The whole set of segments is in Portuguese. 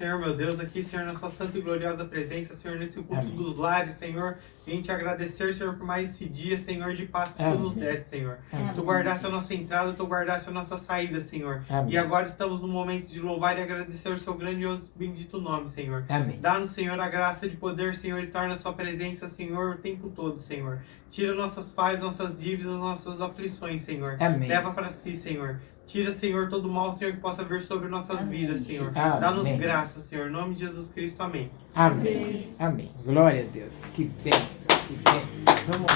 Senhor, meu Deus, aqui, Senhor, na sua santa e gloriosa presença, Senhor, nesse culto Amém. dos lares, Senhor. Vem te agradecer, Senhor, por mais esse dia, Senhor, de paz que tu Amém. nos deste, Senhor. Amém. Tu guardaste a nossa entrada, tu guardaste a nossa saída, Senhor. Amém. E agora estamos no momento de louvar e agradecer o seu grandioso e bendito nome, Senhor. Amém. Dá-nos, Senhor, a graça de poder, Senhor, estar na sua presença, Senhor, o tempo todo, Senhor. Tira nossas falhas, nossas dívidas, nossas aflições, Senhor. Amém. Leva para si, Senhor. Tira, Senhor, todo o mal, Senhor, que possa vir sobre nossas Amém. vidas, Senhor. Amém. Dá-nos graça, Senhor. Em nome de Jesus Cristo, amém. Amém. Amém. Glória a Deus. Que bênção, que bênção. Vamos.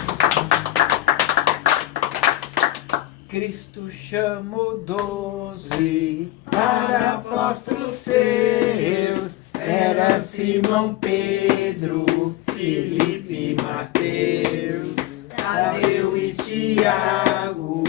Cristo chamou 12 para apóstolos seus. Era Simão, Pedro, Filipe e Mateus, Tadeu e Tiago,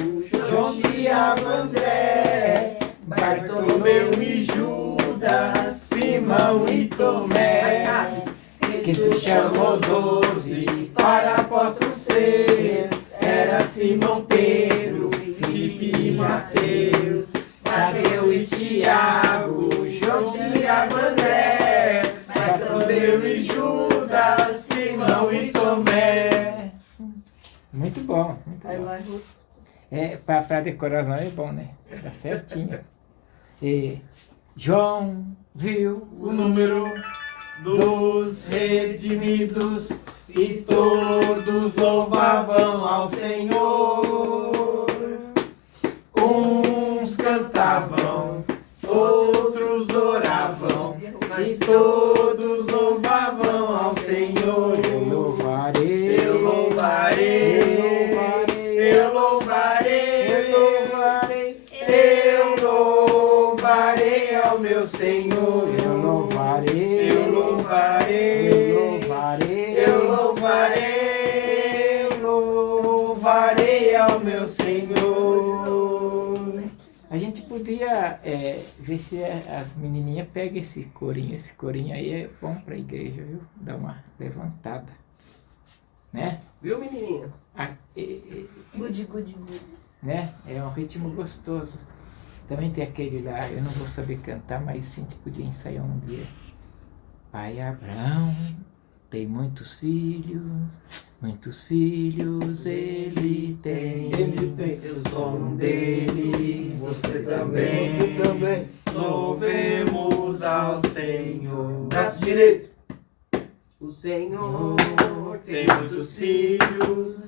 João, Tiago, André, Bartolomeu e Judas, Simão e Tomé. Cristo chamou 12 para apóstolos ser. Era Simão, Pedro, Filipe e Mateus, Tadeu e Tiago, João, Tiago, André, Bartolomeu e Judas, Simão e Tomé. Muito bom, muito Aí bom. vai, Ruth. Para decorar não é bom, né? Tá certinho. E João viu o número dos redimidos e todos louvavam ao Senhor. Uns cantavam, outros oravam e todos louvavam ao Senhor. Eu louvarei, eu louvarei, eu louvarei, eu louvarei, eu louvarei ao meu Senhor. Eu louvarei, eu louvarei, eu louvarei, eu louvarei, eu louvarei ao meu Senhor. A gente podia ver se as menininhas pegam esse corinho. Esse corinho aí é bom para a igreja, viu? Dá uma levantada, né? Viu, menininhas? Good, goodies. Né? É um ritmo gostoso. Também tem aquele lá, eu não vou saber cantar, mas a gente podia ensaiar um dia. Pai Abraão tem muitos filhos ele tem. Eu sou um deles, você também. Você também. Louvemos ao Senhor. Braço direito. O Senhor Tem muitos filhos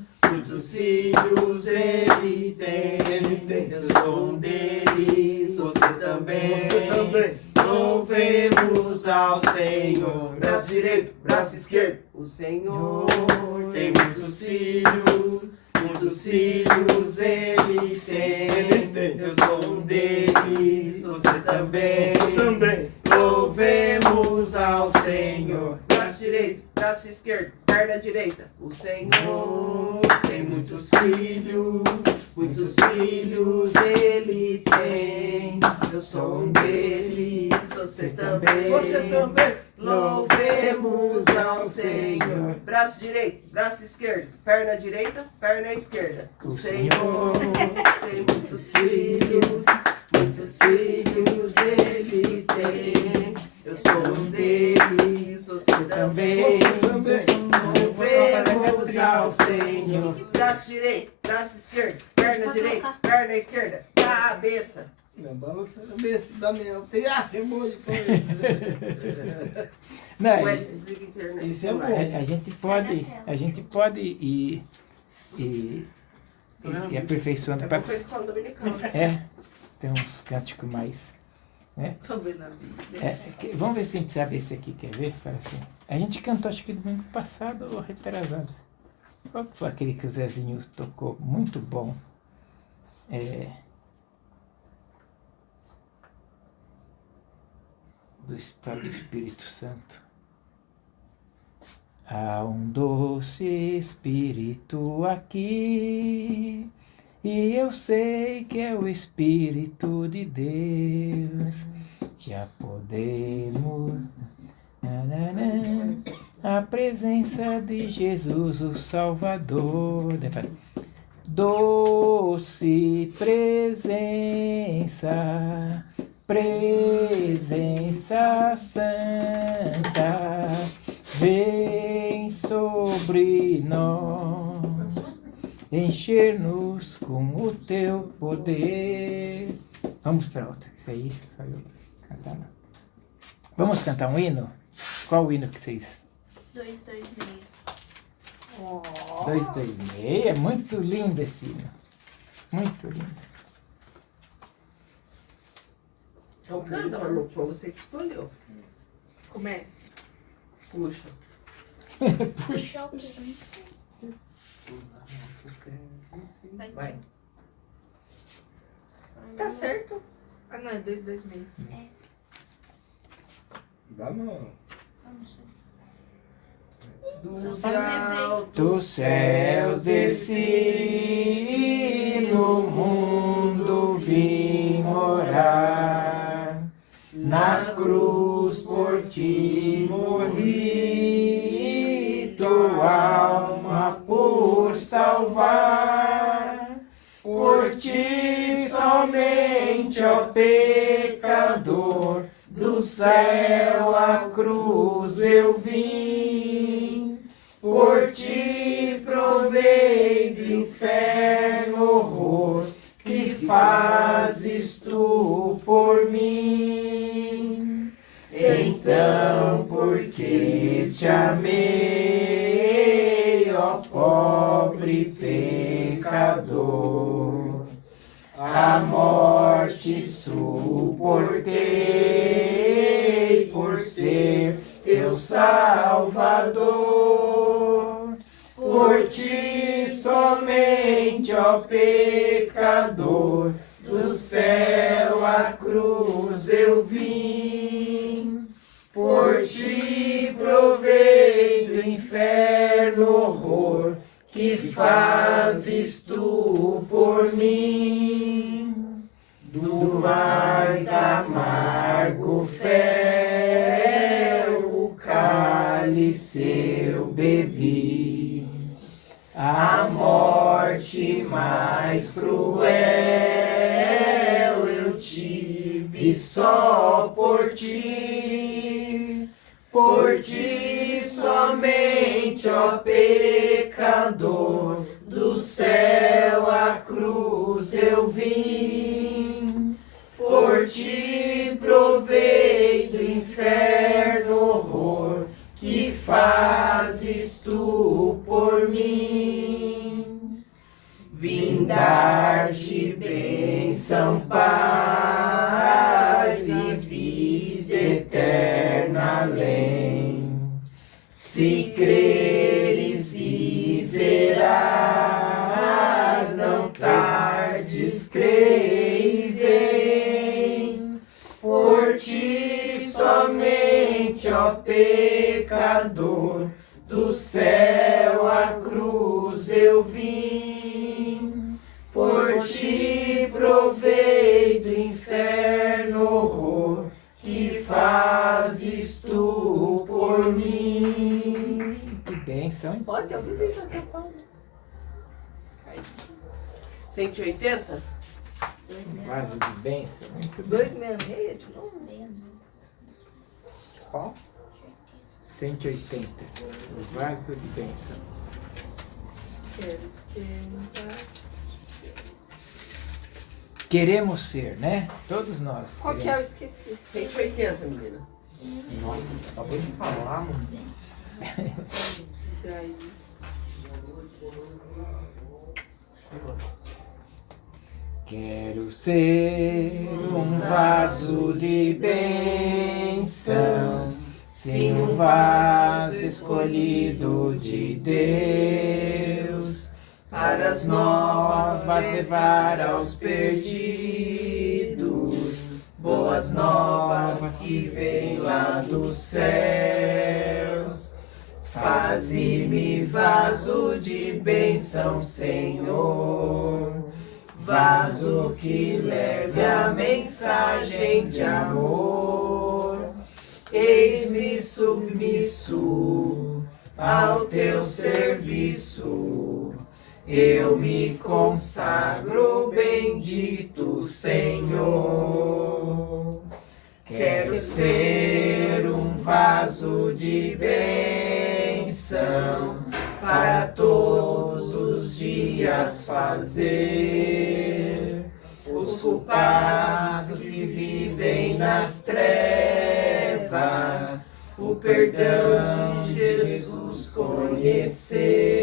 ele tem. Eu sou um deles, você também. Você também. Louvemos ao Senhor. Braço direito, braço esquerdo. O Senhor Tem muitos filhos ele tem. Eu sou um deles, você também. Você também. Louvemos ao Senhor. Braço direito, braço esquerdo, perna direita. O Senhor Tem muitos filhos ele tem. Eu sou um deles, você também. Você também. Louvemos ao Senhor. Braço direito, braço esquerdo, perna direita, perna esquerda. O O Senhor tem muitos filhos ele tem. Eu sou um deles, você também. Você também. Louvemos ao Senhor. Braço direito, braço esquerdo, perna direita, perna esquerda, cabeça. Não, balança a cabeça da minha. Tem molho. Não, Ué, desliga a internet. Isso é bom. a gente pode ir aperfeiçoando É para. bom pra escola dominicana. Tem uns cânticos mais. Tô vendo a Bíblia. Vamos ver se a gente sabe esse aqui, quer ver? Fala assim. A gente cantou acho que domingo passado ou retrasado. Qual que foi aquele que o Zezinho tocou? Muito bom. Do Espírito Santo. Há um doce Espírito aqui, e eu sei que é o Espírito de Deus. Já podemos a presença de Jesus, o Salvador. Doce presença presença santa, vem sobre nós, encher-nos com o teu poder. Vamos para outra. Isso aí, só eu cantar não. Vamos cantar um hino? Qual o hino que vocês... 226. 226. É muito lindo esse hino. Muito lindo. Então canta, Manu, foi você que escolheu. Comece. Puxa. Vai. Tá certo? Ah, não, é 226. Dá não. Dos Dos céus desci, no mundo vim morar, na cruz por ti morri, tua alma por salvar, por ti somente, ó pecador, do céu à cruz eu vim, por ti provei do inferno horror, que fazes tu por mim. Então, porque te amei, ó pobre pecador, a morte suportei por ser teu Salvador. Por ti somente, ó pecador, do céu à cruz eu vim. Por ti provei do inferno horror, que fazes tu por mim. Do mais amargo fel, o cálice eu bebi. A morte mais cruel eu tive só por ti. Por ti somente, ó pecador, do céu à cruz eu vim. Por ti provei do inferno horror, que fazes tu por mim. Vim dar-te bênção, paz e vida eterna além. Se creres, viverás, não tardes, crê e vens. Por ti somente, ó pecador, do céu à cruz eu vim. Por ti provei do inferno horror, que fazes tu por mim. Que bênção, hein? Pode, eu visito até Paulo. 180? Vaso de bênção, muito bem. 266 de novo? Qual? 180. O vaso de bênção. Quero ser um pai. Queremos ser, né? Todos nós. Qual que é? Eu queremos. esqueci. 180, menina. Nossa, acabou de falar, mano. Daí. Quero ser um vaso de bênção, sim, um vaso escolhido de Deus, para as novas levar aos perdidos, boas novas que vêm lá dos céus. Faze-me vaso de bênção, Senhor, vaso que leve a mensagem de amor. Eis-me submisso ao teu serviço, eu me consagro, bendito Senhor. de bênção para todos os dias fazer. Os culpados que vivem nas trevas, o perdão de Jesus conhecer.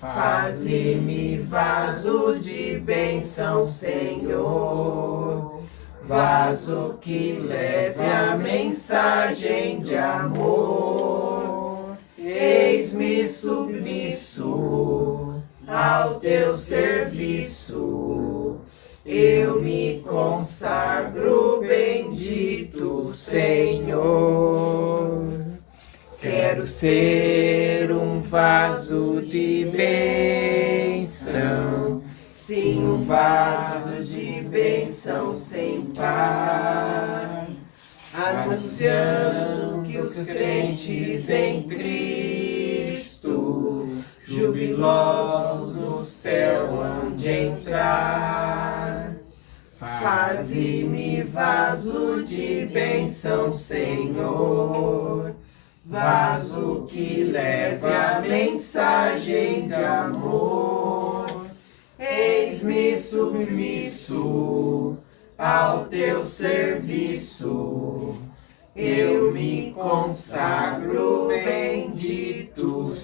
Faze-me vaso de bênção, Senhor, vaso que leve a mensagem de amor. Eis-me submisso ao teu serviço, eu me consagro, bendito Senhor. Quero ser um vaso de bênção, sim, um vaso de bênção sem par, anunciando que os crentes em Cristo, jubilosos no céu hão de entrar. Faze-me vaso de bênção, Senhor, vaso que leve a mensagem de amor. Eis-me submisso ao teu serviço, eu me consagro, bendito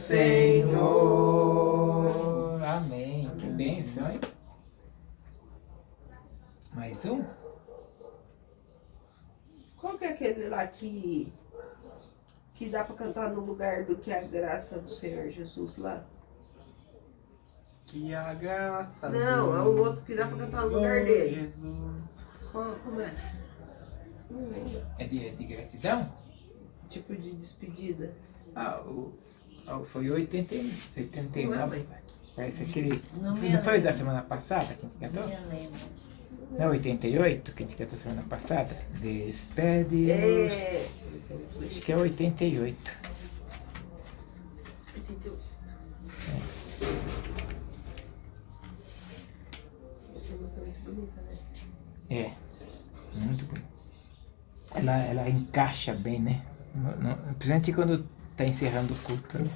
Senhor. Amém. Que bênção, hein? Mais um? Qual que é aquele lá que dá pra cantar no lugar do que a graça do Senhor Jesus lá? Que a graça. Não, é um outro que dá pra cantar no lugar dele. Jesus. Como é? Não lembro. É de gratidão? Tipo de despedida. Foi 89. Não, Parece aquele. Não me Não foi lembro. da semana passada que a gente cantou? Não me lembro. Não, 88 que a gente cantou semana passada? Despede. É. Acho que é 88. 88. Essa música é muito bonita, né? É, muito bonito. Ela encaixa bem, né? Principalmente quando está encerrando o culto. Né?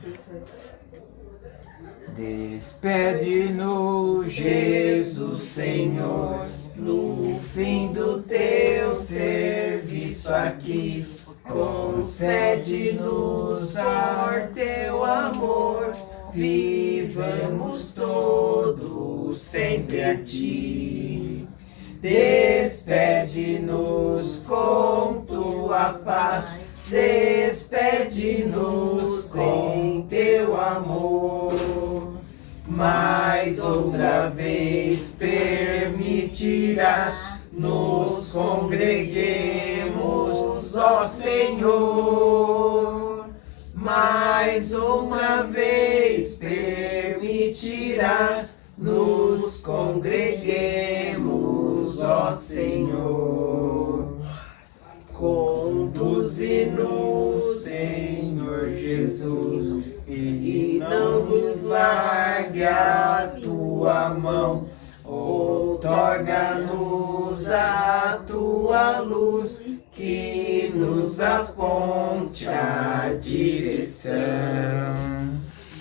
Despede-nos, Jesus Senhor, no fim do teu serviço aqui. Concede-nos dar teu amor, vivamos todos sempre a ti. Despede-nos com tua paz, despede-nos com teu amor. Mais outra vez permitirás nos congreguemos, ó Senhor. Mais outra vez permitirás nos congreguemos, ó Senhor. Conduze-nos, Senhor Jesus, e não nos largue a tua mão. Outorga-nos a tua luz, que nos aponte a direção.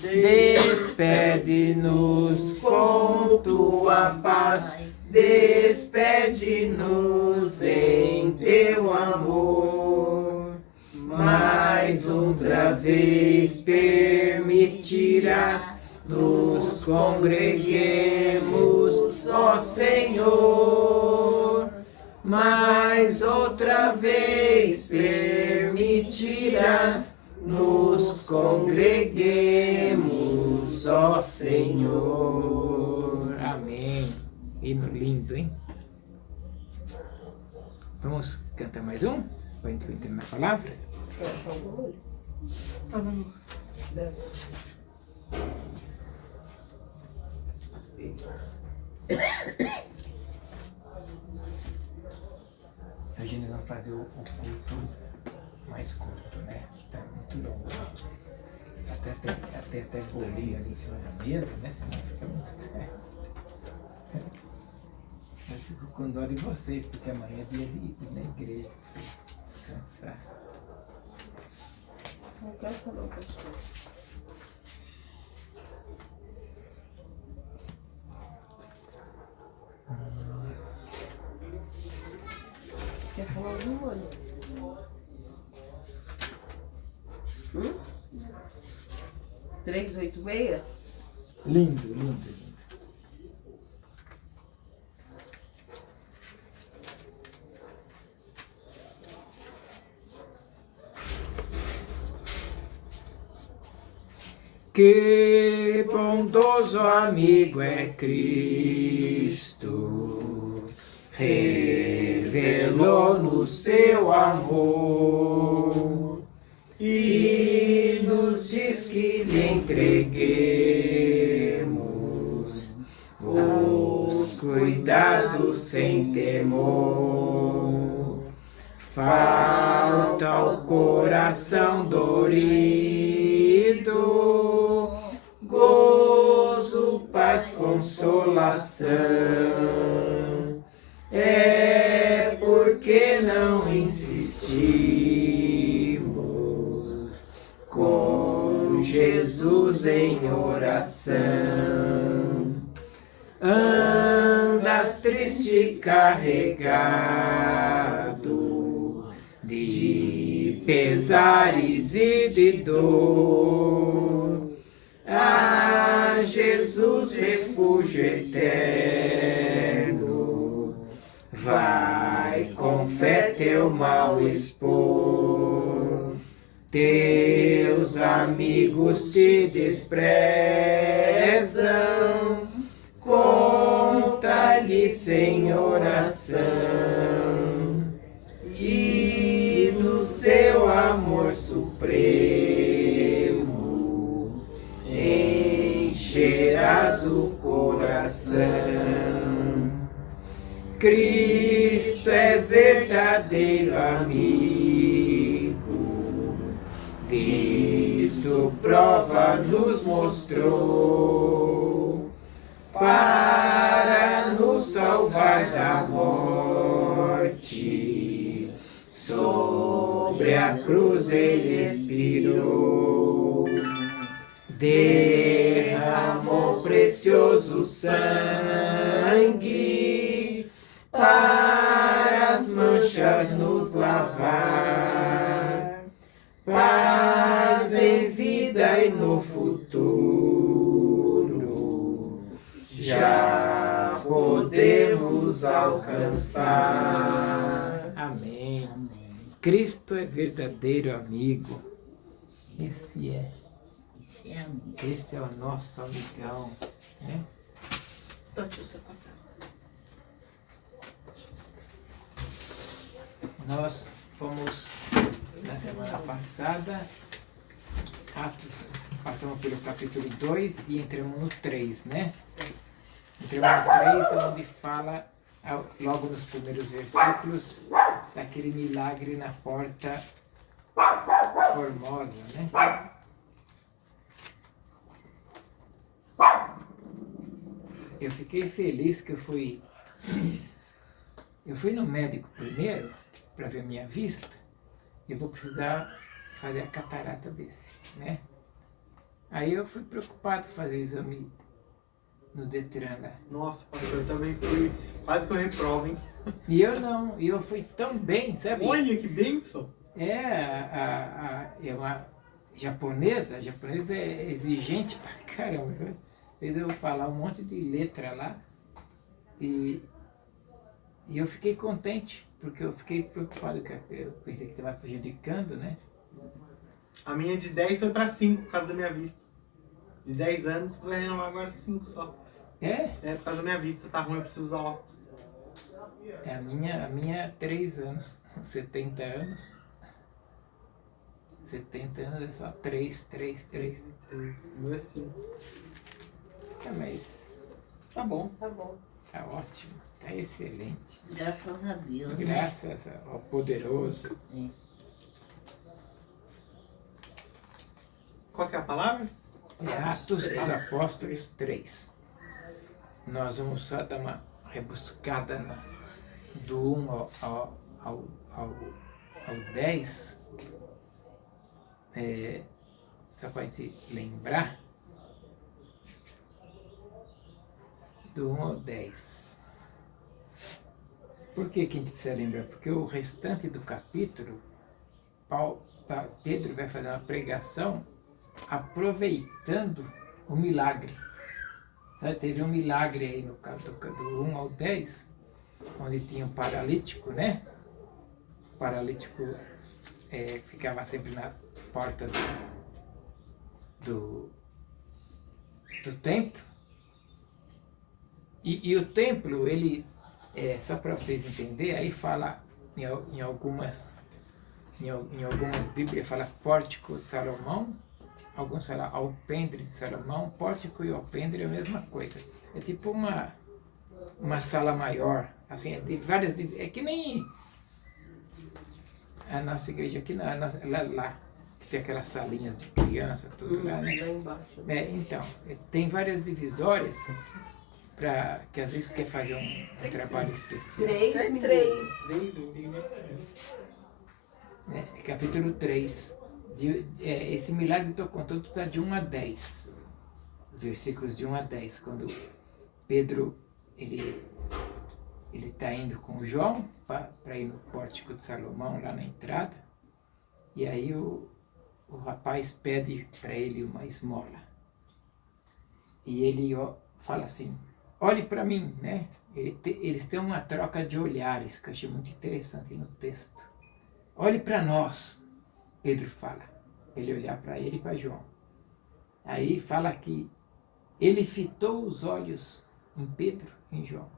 Despede-nos com tua paz, despede-nos em teu amor. Mais outra vez permitirás nos congreguemos, ó Senhor. Mais outra vez permitirás nos congreguemos, ó Senhor. Amém. Hino lindo, hein? Vamos cantar mais um? Para entender na palavra? Tá, vamos. Hoje nós vamos fazer o culto mais curto, né? Tá muito longo. Até bolinho ali em cima da mesa, né? Senão fica muito. Eu fico com dó de vocês, porque amanhã é dia de ir na igreja. Descansar. Passa não, pastor. Quer falar alguma, mãe? 386? Lindo, lindo, lindo. Que bondoso amigo é Cristo, revelou-nos seu amor e nos diz que lhe entreguemos os cuidados sem temor. Falta ao coração dorido gozo, paz, consolação. É porque não insistimos com Jesus em oração. Andas triste, carregado de pesares e de dor. Ah, Jesus, refúgio eterno, vai com fé teu mal expor. Teus amigos te desprezam, conta-lhes em oração, e do seu amor supremo encherás o coração. Cristo é verdadeiro amigo, disto prova nos mostrou, para nos salvar da morte. Sobre a cruz ele expirou, derramou precioso sangue para as manchas nos lavar, paz em vida e no futuro já podemos alcançar. Amém. Cristo é verdadeiro amigo. Esse é o nosso amigão, né? Tote o seu papel. Nós fomos na semana passada, passamos pelo capítulo 2 e entramos no 3, né? Entramos no 3, onde fala, logo nos primeiros versículos, daquele milagre na porta formosa, né? Eu fiquei feliz que eu fui no médico primeiro para ver minha vista. Eu vou precisar fazer a catarata desse, né? Aí eu fui preocupado em fazer o exame no Detran lá. Nossa, pastor, eu também fui. Quase que eu reprovo, hein? E eu não, e eu fui tão bem, sabe? Olha que bênção! É uma japonesa, a japonesa é exigente pra caramba, sabe? Fez eu falar um monte de letra lá e eu fiquei contente, porque eu fiquei preocupado, que eu pensei que estava prejudicando, né? A minha de 10 foi pra 5 por causa da minha vista. De 10 anos, vai renovar agora 5 só. É? É, por causa da minha vista, tá ruim, eu preciso usar óculos. A minha 3 anos, 70 anos. 70 anos é só 3. O meu é 5. É, mas Tá bom. Tá bom. tá ótimo, tá excelente. Graças a Deus. Né? Graças ao poderoso. Qual que é a palavra? É Atos dos Apóstolos 3. Nós vamos só dar uma rebuscada do 1 ao 10. só para a gente lembrar, do 1 ao 10. Por que que a gente precisa lembrar? Porque o restante do capítulo, Pedro vai fazer uma pregação aproveitando o milagre. Sabe, teve um milagre aí no caso do 1 ao 10, onde tinha um paralítico, né? O paralítico ficava sempre na porta do templo. E o templo, ele, só para vocês entenderem, aí fala em algumas Bíblias, fala pórtico de Salomão, alguns falam alpendre de Salomão. Pórtico e alpendre é a mesma coisa. É tipo uma sala maior, assim, é de várias, é que nem a nossa igreja aqui, lá, que tem aquelas salinhas de criança, tudo lá, né? Lá embaixo. Então, tem várias divisórias, que às vezes quer fazer um trabalho especial. 3 É meninos. 3. 3, não tem Né? Capítulo 3. Esse milagre estou contando está de 1 a 10. Versículos de 1 a 10. Quando Pedro ele está indo com João para ir no pórtico de Salomão, lá na entrada. E aí o rapaz pede para ele uma esmola. E ele fala assim, olhe para mim, né? Eles têm uma troca de olhares, que eu achei muito interessante no texto. Olhe para nós, Pedro fala. Ele olhar para ele e para João. Aí fala que ele fitou os olhos em Pedro e em João.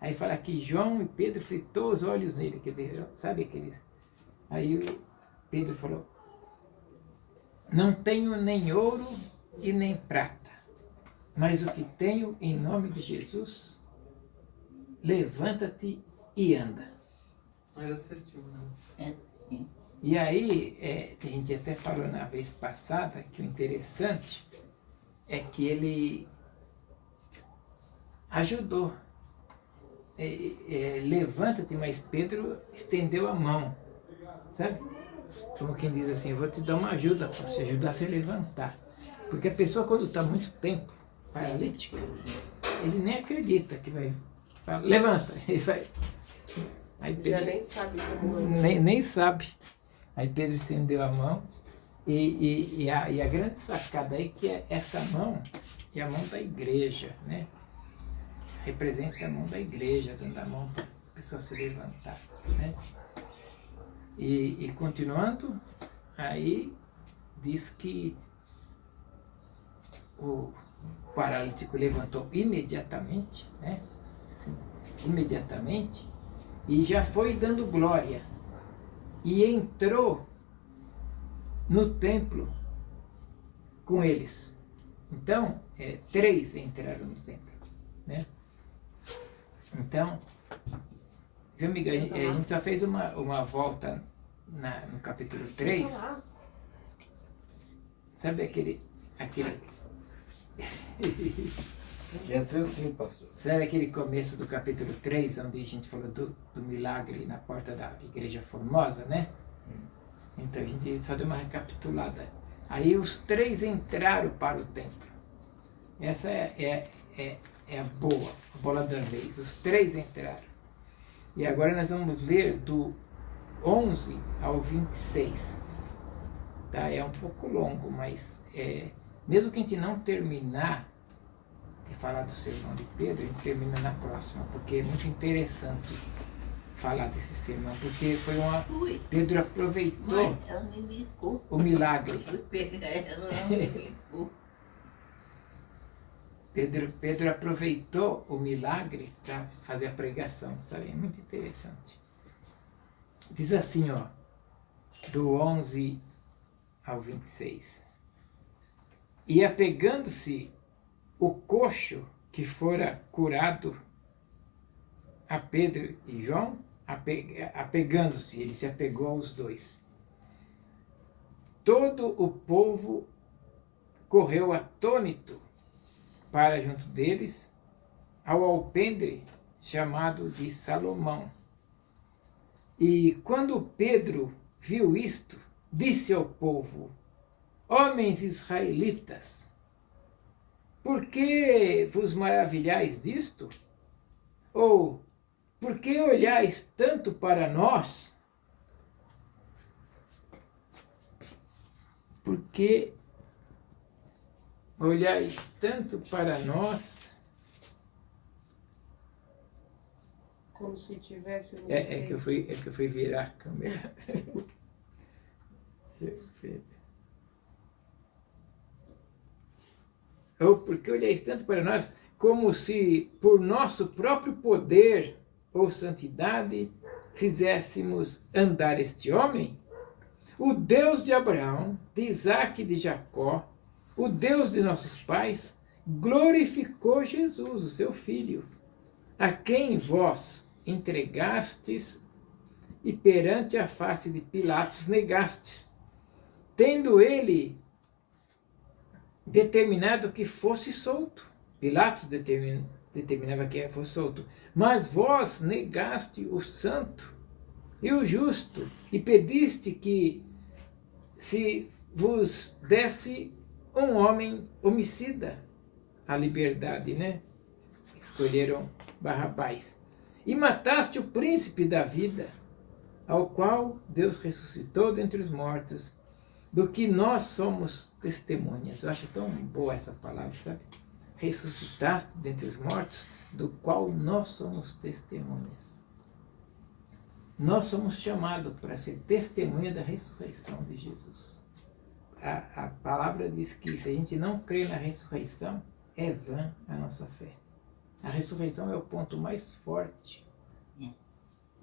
Aí fala que João e Pedro fitou os olhos nele. Quer dizer, sabe aqueles... Aí o Pedro falou, não tenho nem ouro e nem prata, mas o que tenho em nome de Jesus, levanta-te e anda. Nós assistimos, né? E aí, a gente até falou na vez passada que o interessante é que ele ajudou. Levanta-te, mas Pedro estendeu a mão, sabe? Como quem diz assim, eu vou te dar uma ajuda para você ajudar a se levantar. Porque a pessoa, quando está muito tempo paralítica, ele nem acredita que vai... Fala, levanta! Ele vai... Aí Pedro, Já nem sabe como... nem sabe. Aí Pedro estendeu a mão e a grande sacada aí que essa mão é a mão da igreja, né? Representa a mão da igreja, dando a mão para a pessoa se levantar, né? E continuando, aí diz que o paralítico levantou imediatamente, né? Assim, imediatamente, e já foi dando glória. E entrou no templo com eles. Então, 3 entraram no templo, né? Então, viu, amiga? A gente só fez uma volta no capítulo 3. Sabe aquele Quer ser assim, pastor. sabe aquele começo do capítulo 3, onde a gente falou do milagre na porta da Igreja Formosa, né? Então a gente só deu uma recapitulada. Aí os 3 entraram para o templo. Essa é a bola da vez. Os 3 entraram. E agora nós vamos ler do 11 ao 26. Tá? É um pouco longo, mas mesmo que a gente não terminar de falar do sermão de Pedro, a gente termina na próxima, porque é muito interessante falar desse sermão, porque foi Pedro aproveitou Mãe, ela me bicou. o milagre. Eu fui pegar ela, ela me bicou. Pedro aproveitou o milagre para fazer a pregação, sabe? É muito interessante. Diz assim, ó, do 11 ao 26. E apegando-se o coxo que fora curado a Pedro e João, apegando-se, ele se apegou aos 2. Todo o povo correu atônito para junto deles ao alpendre chamado de Salomão. E quando Pedro viu isto, disse ao povo: homens israelitas, por que vos maravilhais disto? Ou, por que olhais tanto para nós? Por que olhais tanto para nós? Como se tivéssemos. É que eu fui virar a câmera. Ou porque olhais tanto para nós, como se por nosso próprio poder ou santidade fizéssemos andar este homem? O Deus de Abraão, de Isaque e de Jacó, o Deus de nossos pais, glorificou Jesus, o seu Filho, a quem vós entregastes e perante a face de Pilatos negastes, tendo ele determinado que fosse solto. Pilatos determinava que fosse solto. Mas vós negaste o santo e o justo e pediste que se vos desse um homem homicida a liberdade, né? Escolheram Barrabás. E mataste o príncipe da vida, ao qual Deus ressuscitou dentre os mortos, do que nós somos testemunhas. Eu acho tão boa essa palavra, sabe? Ressuscitaste dentre os mortos, do qual nós somos testemunhas. Nós somos chamados para ser testemunha da ressurreição de Jesus. A palavra diz que se a gente não crê na ressurreição, é vã a nossa fé. A ressurreição é o ponto mais forte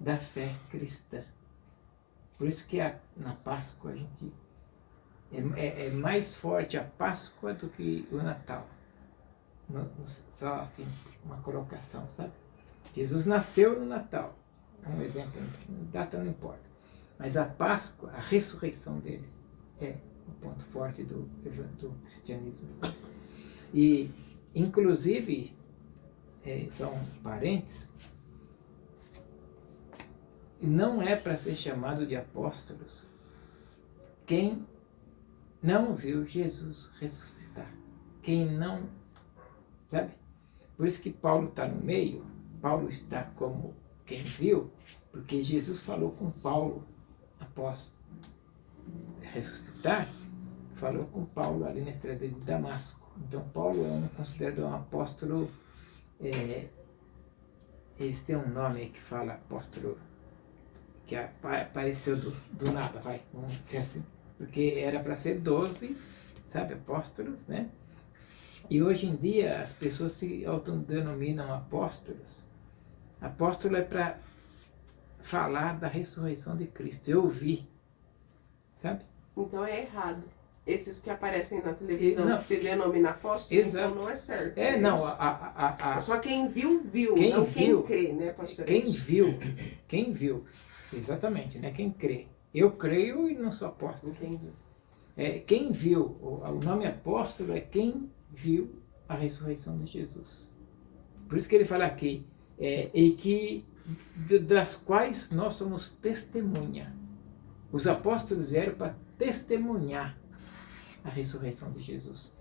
da fé cristã. Por isso que na Páscoa a gente é mais forte a Páscoa do que o Natal. Só assim, uma colocação, sabe? Jesus nasceu no Natal, um exemplo, data não importa. Mas a Páscoa, a ressurreição dele, é o ponto forte do cristianismo. Sabe? E, inclusive, são parentes, não é para ser chamado de apóstolos quem não viu Jesus ressuscitar. Quem não, sabe? Por isso que Paulo está no meio, Paulo está como quem viu, porque Jesus falou com Paulo após ressuscitar, falou com Paulo ali na estrada de Damasco. Então Paulo é considerado um apóstolo, eles têm um nome aí que fala apóstolo, que apareceu do nada, vamos dizer assim, porque era para ser 12, sabe, apóstolos, né? E hoje em dia as pessoas se autodenominam apóstolos. Apóstolo é para falar da ressurreição de Cristo. Eu vi, sabe? Então é errado. Esses que aparecem na televisão não, que se denomina apóstolo, exato. então não é certo. Não, só quem viu, quem não viu, quem crê, né, pastor? Quem viu, exatamente, né? Quem crê. Eu creio e não sou apóstolo. Entendi. Quem viu, o nome apóstolo é quem viu a ressurreição de Jesus. Por isso que ele fala aqui, e que das quais nós somos testemunha. Os apóstolos vieram para testemunhar a ressurreição de Jesus.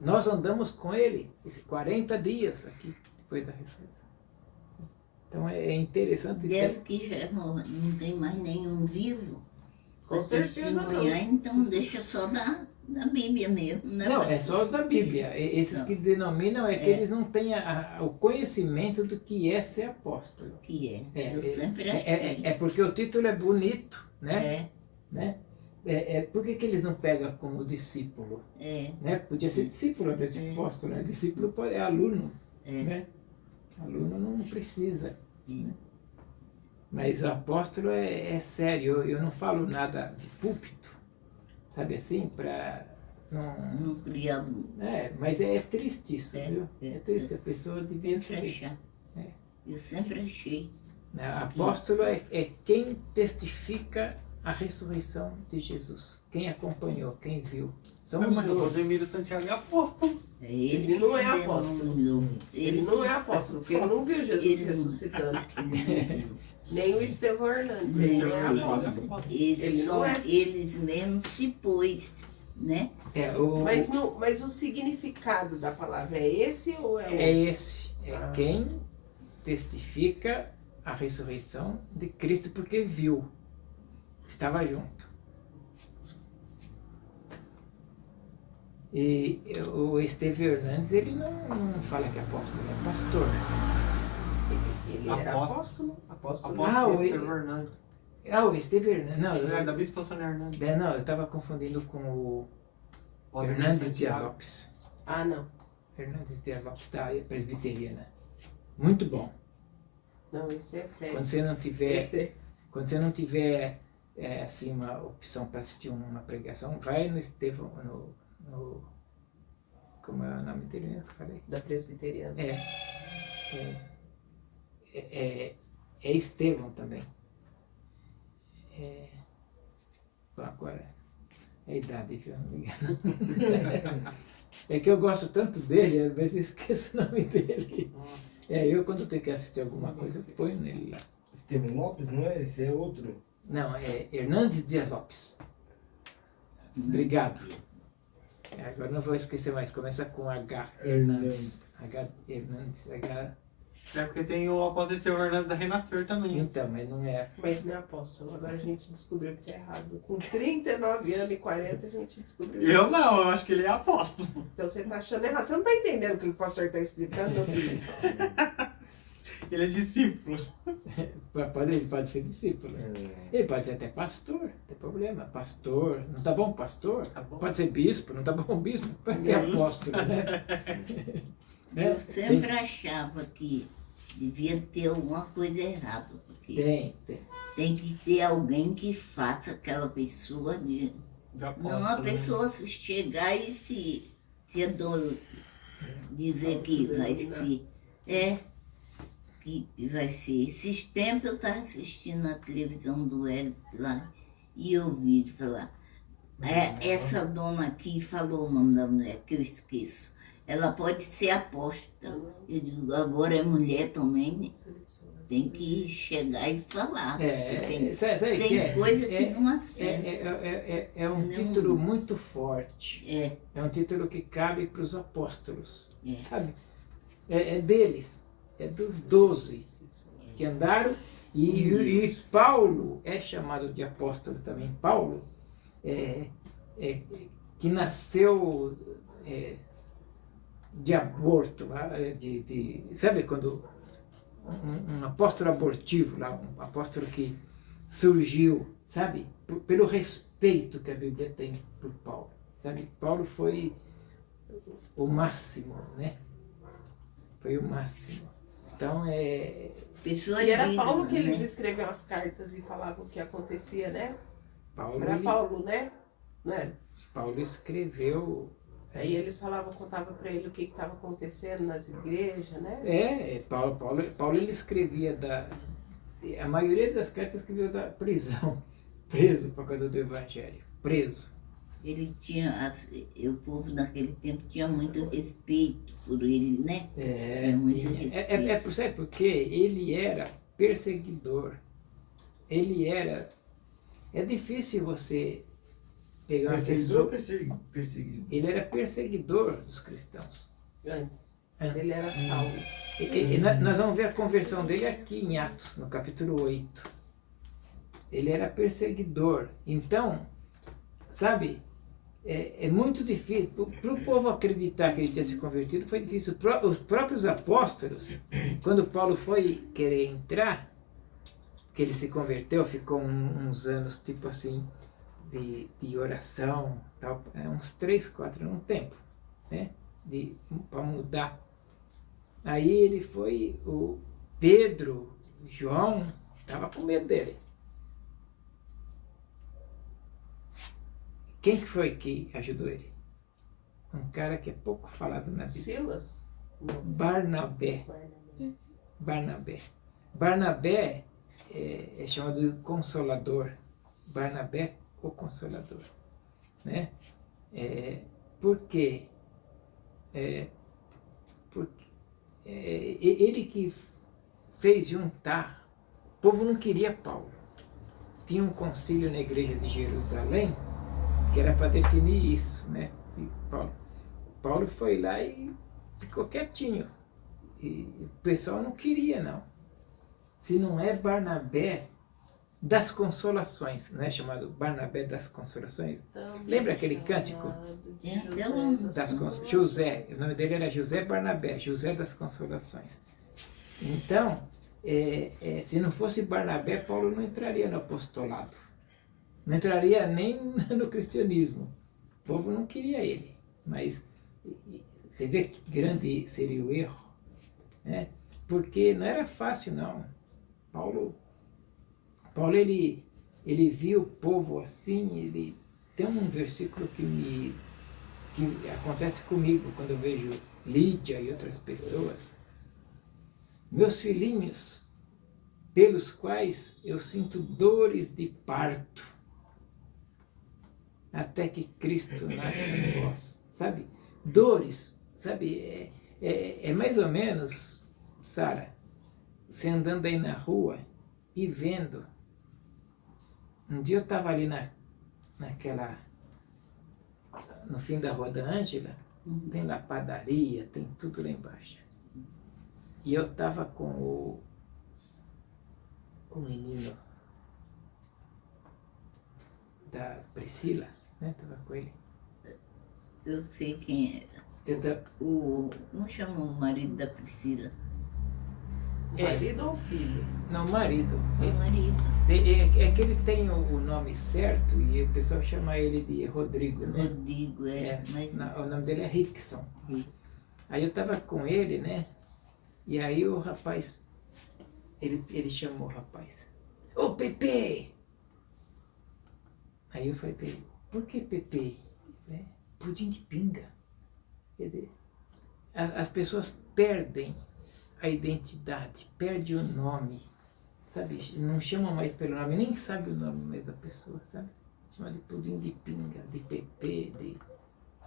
Nós andamos com ele esses 40 dias aqui, depois da ressurreição. Então é interessante. Deve que já não tem mais nenhum vivo para Com certeza testemunhar, então deixa só da Bíblia mesmo, né? Não, é só os da Bíblia. Esses que denominam que eles não têm o conhecimento do que é ser apóstolo. Que eu sempre achei. É porque o título é bonito, né? É. Né? Por que eles não pegam como discípulo? Né? Podia ser discípulo ao invés de apóstolo. Né? Discípulo é aluno. Né? Aluno não precisa. Né? Mas o apóstolo é sério. Eu não falo nada de púlpito, sabe assim? Para não criar. Mas é triste isso, viu? É triste. A pessoa devia saber. Eu sempre achei. Apóstolo é quem testifica a ressurreição de Jesus. Quem acompanhou, quem viu. Mas o Valdemiro Santiago é apóstolo. Ele não é apóstolo. Ele não é apóstolo, porque ele não viu Jesus ressuscitando. Nem o Estevão Hernandes, ele não é apóstolo. Eles mesmos se pôs né? Mas o significado da palavra é esse ou é o... É esse. É quem testifica a ressurreição de Cristo porque viu. Estava junto. E o Estevão Hernandes, ele não fala que é apóstolo, ele é pastor. Ele era apóstolo? Apóstolo. Apóstolo Estevão Hernandes. O Estevão Hernandes, não. É, da Bispo Sônia Hernandes. Não, eu estava confundindo com o O Hernandes Santiago. Dias Lopes. Ah, não. Hernandes Dias Lopes, da presbiteriana. Muito bom. Não, esse é sério. Quando você não tiver, Esse quando você não tiver assim, uma opção para assistir uma pregação, vai no Estevão, como é o nome dele mesmo que eu falei? da presbiteriana. É Estevão também. Bom, agora é a idade, viu? Não me engano. É que eu gosto tanto dele, às vezes eu esqueço o nome dele. Eu quando tenho que assistir alguma coisa, eu ponho nele lá. Estevão Lopes, não é? Esse é outro. Não, é Hernandes Dias Lopes. Obrigado. Agora não vou esquecer mais, começa com H. Hernandes. H. Hernandes. H. É porque tem o apóstolo Estevão Hernandes da Renascer também. Então, mas não é. Mas não é apóstolo. Agora a gente descobriu que tá errado. Com 39 anos e 40 a gente descobriu isso. Eu não, eu acho que ele é apóstolo. Então você tá achando errado. Você não tá entendendo o que o pastor tá explicando, meu filho? Ele é discípulo. Ele pode ser discípulo. Ele pode ser até pastor, não tem problema. Pastor, não tá bom pastor? Tá bom. Pode ser bispo, não tá bom bispo? Pode ser apóstolo, né? Eu sempre achava que devia ter alguma coisa errada, porque tem que ter alguém que faça aquela pessoa de... De apóstolo, Não a né? pessoa se chegar e dizer que vai ser. Que vai ser. Esses tempos eu estava assistindo a televisão do Hélio lá e eu ouvi ele falar. Essa dona aqui falou o nome da mulher, que eu esqueço. Ela pode ser apóstata. Eu digo, agora é mulher também, tem que chegar e falar. Tem coisa que não acerta. É um título muito forte. É um título que cabe para os apóstolos. Sabe? É deles. É dos 12 que andaram. E Paulo é chamado de apóstolo também. Paulo, que nasceu de aborto, sabe quando um apóstolo abortivo, lá, um apóstolo que surgiu, sabe, pelo respeito que a Bíblia tem por Paulo, sabe? Paulo foi o máximo, né? Foi o máximo. Então Pessoa E era digna, Paulo que né? eles escreviam as cartas e falavam o que acontecia, né? Paulo, Era Paulo, né? Não era? Paulo escreveu. Aí eles contavam para ele o que estava acontecendo nas igrejas, né? Paulo ele escrevia a maioria das cartas escreveu da prisão, preso por causa do evangelho, preso. Ele tinha, o povo naquele tempo tinha muito respeito por ele, né? Tinha muito respeito. Sabe por quê? Ele era perseguidor. É difícil você pegar uma pessoa... Perseguido. Ele era perseguidor dos cristãos. Antes. Antes. Ele era Saulo. Nós vamos ver a conversão dele aqui em Atos, no capítulo 8. Ele era perseguidor. Então, sabe, é muito difícil. Para o povo acreditar que ele tinha se convertido, foi difícil. Os próprios apóstolos, quando Paulo foi querer entrar, que ele se converteu, ficou uns anos, tipo assim, de oração, tal, uns 3, 4 anos, um tempo, né? Para mudar. Aí ele foi, o Pedro, João, estava com medo dele. Quem que foi que ajudou ele? Um cara que é pouco falado na Bíblia. Silas? Não. Barnabé. Barnabé é chamado de Consolador. Barnabé, o Consolador. Né? Por quê? Porque ele que fez juntar. O povo não queria Paulo. Tinha um concílio na igreja de Jerusalém que era para definir isso, né? E Paulo foi lá e ficou quietinho. E o pessoal não queria, não. Se não é Barnabé das Consolações, não é chamado Barnabé das Consolações? Lembra aquele cântico? José, o nome dele era José Barnabé, José das Consolações. Então, se não fosse Barnabé, Paulo não entraria no apostolado. Não entraria nem no cristianismo. O povo não queria ele. Mas você vê que grande seria o erro, né? Porque não era fácil, não. Paulo ele viu o povo assim, ele tem um versículo que acontece comigo quando eu vejo Lídia e outras pessoas. Meus filhinhos, pelos quais eu sinto dores de parto, até que Cristo nasce em vós. Sabe? Dores, sabe? É mais ou menos, Sara, você andando aí na rua e vendo. Um dia eu estava ali no fim da Rua da Ângela, tem lá padaria, tem tudo lá embaixo. E eu estava com o menino da Priscila, né? Estava com ele. Eu sei quem é. Como chama o marido da Priscila? Marido ou filho? Não, marido. O marido. É que ele tem o nome certo e o pessoal chama ele de Rodrigo, né? Rodrigo, mas... O nome dele é Rickson. Aí eu estava com ele, né? E aí o rapaz, ele chamou o rapaz. Ô, Pepe! Aí eu falei pra ele, por que Pepe? Pudim de pinga. Quer dizer, as pessoas perdem a identidade, perdem o nome, sabe? Não chamam mais pelo nome, nem sabe o nome mais da pessoa, sabe? Chama de pudim de pinga, de Pepe,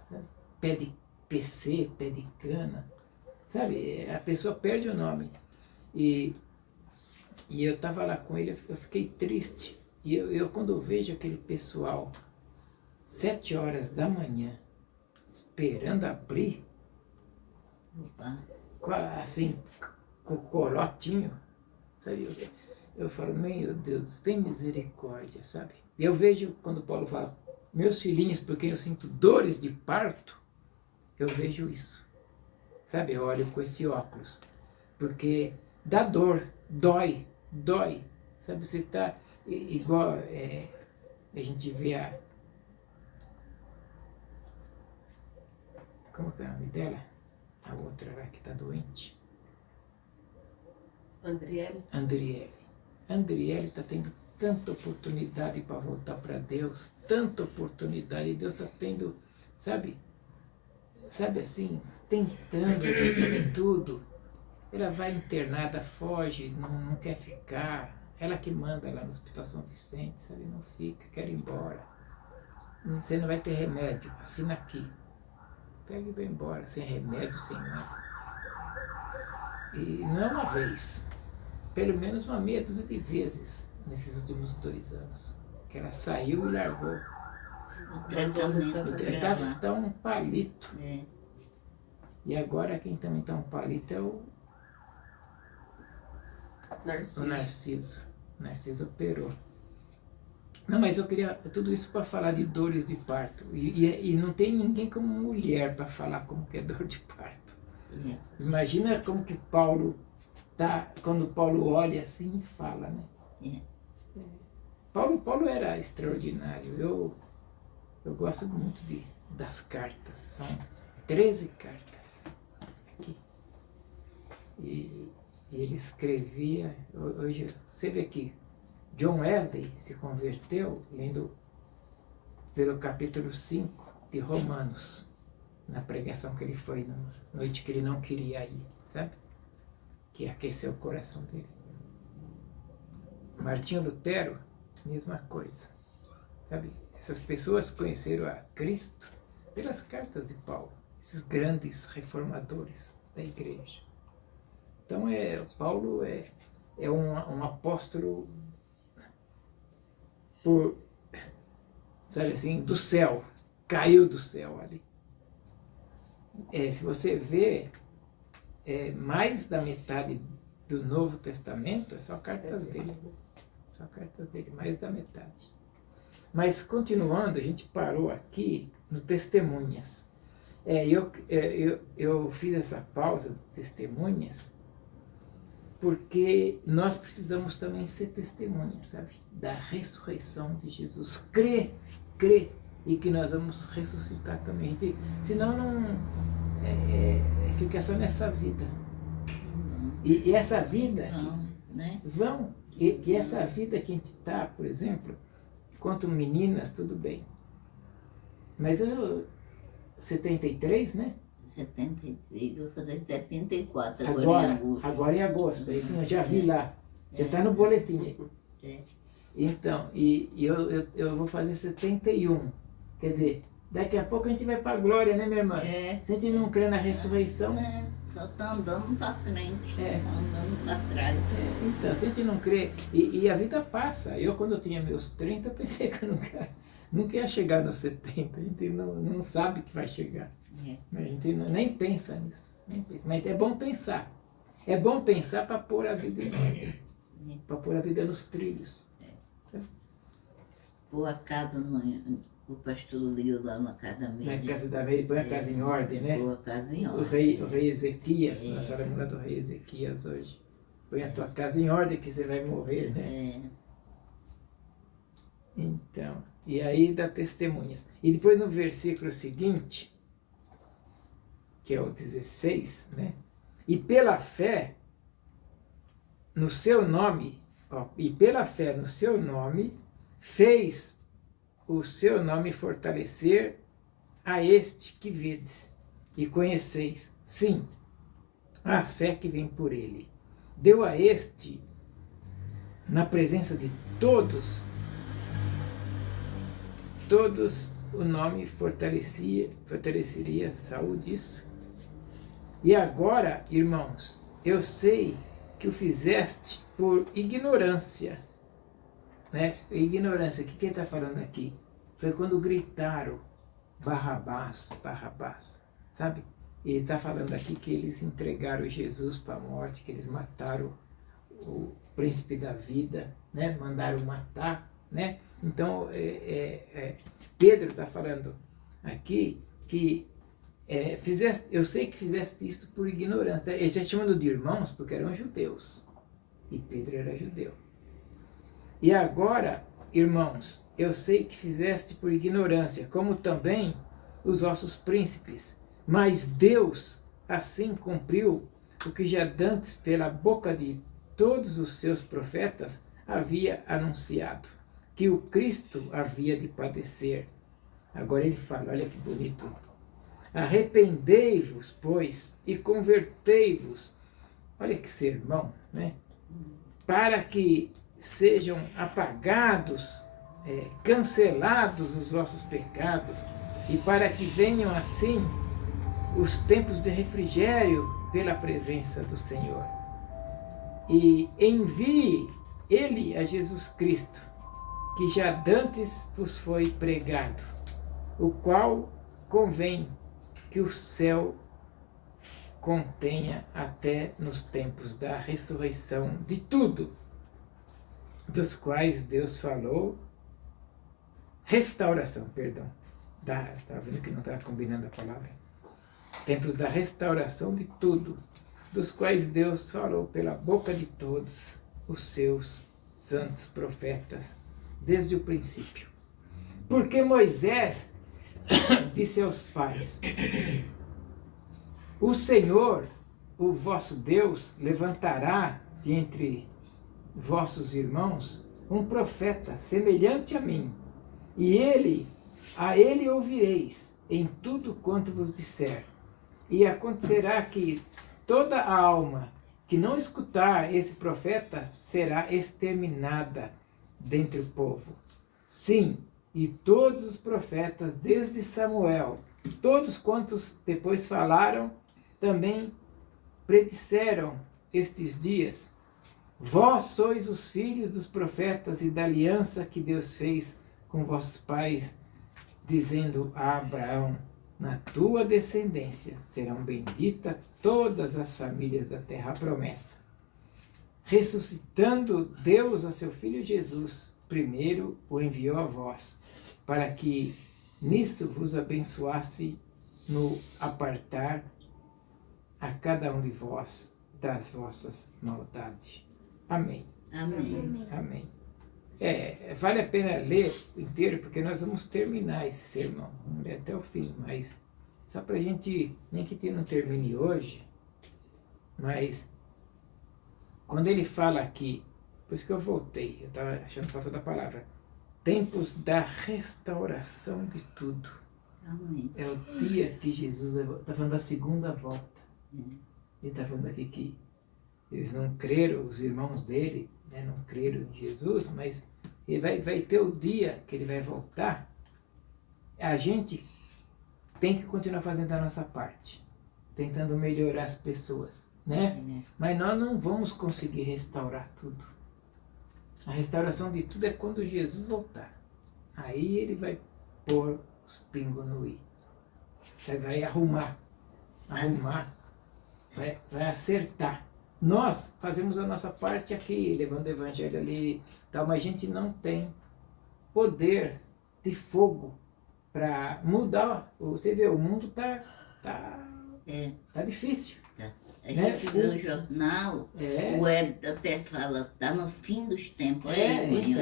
sabe? Pé de PC, pé de cana, sabe? A pessoa perde o nome. E eu estava lá com ele, eu fiquei triste. E eu quando eu vejo aquele pessoal 7 horas da manhã esperando abrir, assim, com o corotinho, sabe? Eu falo, meu Deus, tem misericórdia, sabe? E eu vejo quando Paulo fala, meus filhinhos, porque eu sinto dores de parto, eu vejo isso, sabe? Eu olho com esse óculos, porque dá dor, dói, sabe? Você tá igual, a gente vê como que é o nome dela? A outra lá que está doente. Andriele está tendo tanta oportunidade para voltar para Deus, tanta oportunidade, e Deus está tendo, sabe assim, tentando tudo. Ela vai internada, foge, não quer ficar. Ela que manda lá no Hospital São Vicente, sabe? Não fica, quer ir embora. Você não vai ter remédio, assina aqui. Pega e vai embora, sem remédio, sem nada. E não é uma vez, pelo menos uma meia dúzia de vezes nesses últimos 2 anos, que ela saiu e largou. O tratamento Tá um palito. É. E agora quem também tá um palito é o Narciso. O Narciso operou. Não, mas eu queria tudo isso para falar de dores de parto. E não tem ninguém como mulher para falar como que é dor de parto. Imagina como que Paulo tá, quando Paulo olha assim e fala, né? Paulo era extraordinário. Eu gosto muito das cartas. São 13 cartas aqui. E ele escrevia. Hoje, você vê aqui, John Wesley se converteu lendo pelo capítulo 5 de Romanos, na pregação que ele foi, na noite que ele não queria ir, sabe? Que aqueceu o coração dele. Martinho Lutero, mesma coisa, sabe? Essas pessoas conheceram a Cristo pelas cartas de Paulo, esses grandes reformadores da igreja. Então, Paulo é um apóstolo por sabe assim, do céu, caiu do céu ali. Se você vê, mais da metade do Novo Testamento é só cartas dele. Só cartas dele, mais da metade. Mas continuando, a gente parou aqui no Testemunhas. Eu fiz essa pausa de Testemunhas porque nós precisamos também ser testemunhas, sabe? Da ressurreição de Jesus. Crer e que nós vamos ressuscitar também. Senão não fica só nessa vida. E essa vida, Não, né? e essa vida que a gente está, por exemplo, quanto meninas, tudo bem. Mas 73, né? 73, vou fazer 74 agora em agosto. Agora em agosto, isso eu já vi lá. Já está no boletim aí. É. Então, e eu vou fazer 71. Quer dizer, daqui a pouco a gente vai para a glória, né, minha irmã? Se a gente não crê na ressurreição... Só está andando para frente, tá andando para trás. Então, se a gente não crê... E a vida passa. Eu, quando eu tinha meus 30, pensei que eu nunca ia chegar nos 70. A gente não sabe que vai chegar. A gente nem pensa nisso. Mas é bom pensar. É bom pensar para pôr a vida em ordem. Para pôr a vida nos trilhos. Pôr a casa, o pastor leu lá na casa da Na Meire. casa da Meire, põe a casa em ordem, né? Pôr a casa em O ordem. rei Ezequias, nós falamos lá do rei Ezequias hoje. Põe a tua casa em ordem que você vai morrer, né? Então, e aí dá testemunhas. E depois no versículo seguinte, que é o 16, né? E pela fé no seu nome, fez o seu nome fortalecer a este que vedes e conheceis. Sim, a fé que vem por ele. Deu a este, na presença de todos o nome fortaleceria saúde, isso. E agora, irmãos, eu sei que o fizeste por ignorância. Né? Ignorância, o que ele está falando aqui? Foi quando gritaram Barrabás, Barrabás, sabe? Ele está falando aqui que eles entregaram Jesus para a morte, que eles mataram o príncipe da vida, né? Mandaram matar, né? Então, Pedro está falando aqui que eu sei que fizeste isto por ignorância. Ele está chamando de irmãos porque eram judeus. E Pedro era judeu. E agora, irmãos, eu sei que fizeste por ignorância, como também os vossos príncipes. Mas Deus assim cumpriu o que já dantes pela boca de todos os seus profetas havia anunciado, que o Cristo havia de padecer. Agora ele fala, olha que bonito. Arrependei-vos, pois, e convertei-vos. Olha que sermão, né? Para que sejam apagados, cancelados os vossos pecados, e para que venham assim os tempos de refrigério pela presença do Senhor. E envie ele a Jesus Cristo, que já dantes vos foi pregado, o qual convém que o céu contenha até nos tempos da ressurreição de tudo, dos quais Deus falou, restauração, perdão, estava vendo que não estava combinando a palavra, tempos da restauração de tudo, dos quais Deus falou pela boca de todos os seus santos profetas, desde o princípio. Porque Moisés disse aos pais, o Senhor, o vosso Deus, levantará de entre vossos irmãos um profeta semelhante a mim, e a ele ouvireis em tudo quanto vos disser. E acontecerá que toda a alma que não escutar esse profeta será exterminada dentre o povo. Sim, e todos os profetas, desde Samuel, todos quantos depois falaram, também predisseram estes dias. Vós sois os filhos dos profetas e da aliança que Deus fez com vossos pais, dizendo a Abraão: na tua descendência serão benditas todas as famílias da terra, a promessa. Ressuscitando Deus a seu Filho Jesus, primeiro o enviou a vós, para que nisso vos abençoasse no apartar a cada um de vós das vossas maldades. Amém. Amém. Amém. Vale a pena ler inteiro, porque nós vamos terminar esse sermão. Vamos ler até o fim, mas só para a gente, nem que não termine hoje, mas quando ele fala aqui, por isso que eu voltei, eu estava achando falta da palavra, tempos da restauração de tudo. Amém. É o dia que Jesus está falando da segunda volta. Ele está falando aqui que eles não creram, os irmãos dele, né, não creram em Jesus, mas ele vai ter o dia que ele vai voltar. A gente tem que continuar fazendo a nossa parte, tentando melhorar as pessoas, né? Mas nós não vamos conseguir restaurar tudo. A restauração de tudo é quando Jesus voltar. Aí ele vai pôr os pingos no i. Você vai arrumar, vai acertar. Nós fazemos a nossa parte aqui, levando o evangelho ali, tal, mas a gente não tem poder de fogo para mudar. Você vê, o mundo tá difícil. A né? gente vê o jornal, o Hélio até fala, está no fim dos tempos. Então, no fim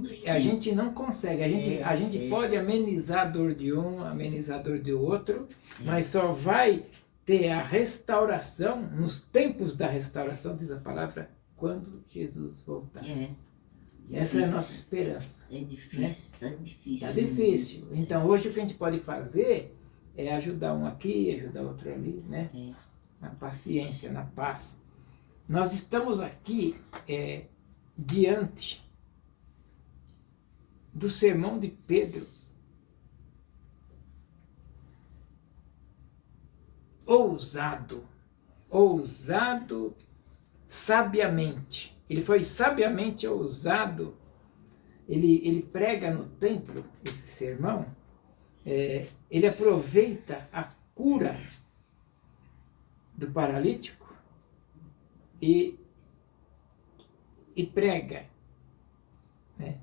dos a tempos. gente não consegue, a gente pode amenizar a dor de um, amenizar a dor do outro, mas só vai ter a restauração, nos tempos da restauração, diz a palavra, quando Jesus voltar. Essa é a nossa esperança. É difícil, está difícil. Está difícil. Então, hoje o que a gente pode fazer é ajudar um aqui, ajudar outro ali, né? Na paciência, na paz. Nós estamos aqui diante do sermão de Pedro. Ousado sabiamente. Ele foi sabiamente ousado. Ele prega no templo esse sermão. Ele aproveita a cura do paralítico e prega, né?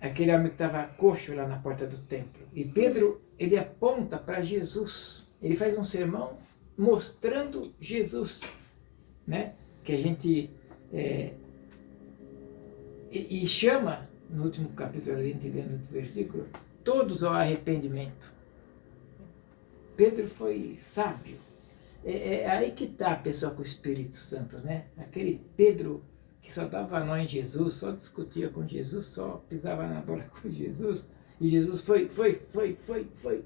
Aquele homem que estava coxo lá na porta do templo. E Pedro, ele aponta para Jesus. Ele faz um sermão mostrando Jesus, né? Que a gente e chama, no último capítulo, a gente lê no versículo, todos ao arrependimento. Pedro foi sábio. É aí que está a pessoa com o Espírito Santo, né? Aquele Pedro que só dava nó em Jesus, só discutia com Jesus, só pisava na bola com Jesus, e Jesus foi,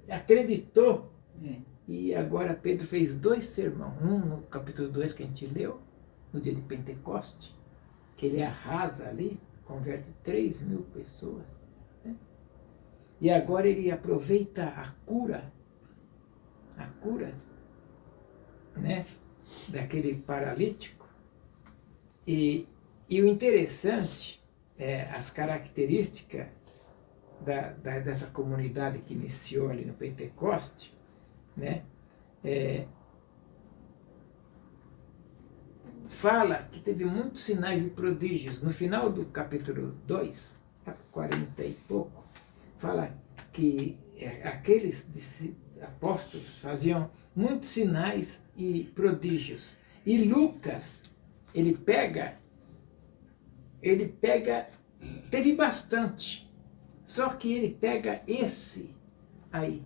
acreditou. E agora Pedro fez 2 sermões, um no capítulo 2 que a gente leu, no dia de Pentecoste, que ele arrasa ali, converte 3.000 pessoas, né? E agora ele aproveita a cura, né, daquele paralítico. E o interessante as características dessa comunidade que iniciou ali no Pentecoste, né, fala que teve muitos sinais e prodígios. No final do capítulo 2, 40 e pouco, fala que aqueles apóstolos faziam muitos sinais e prodígios. E Lucas, ele pega, teve bastante, só que ele pega esse aí.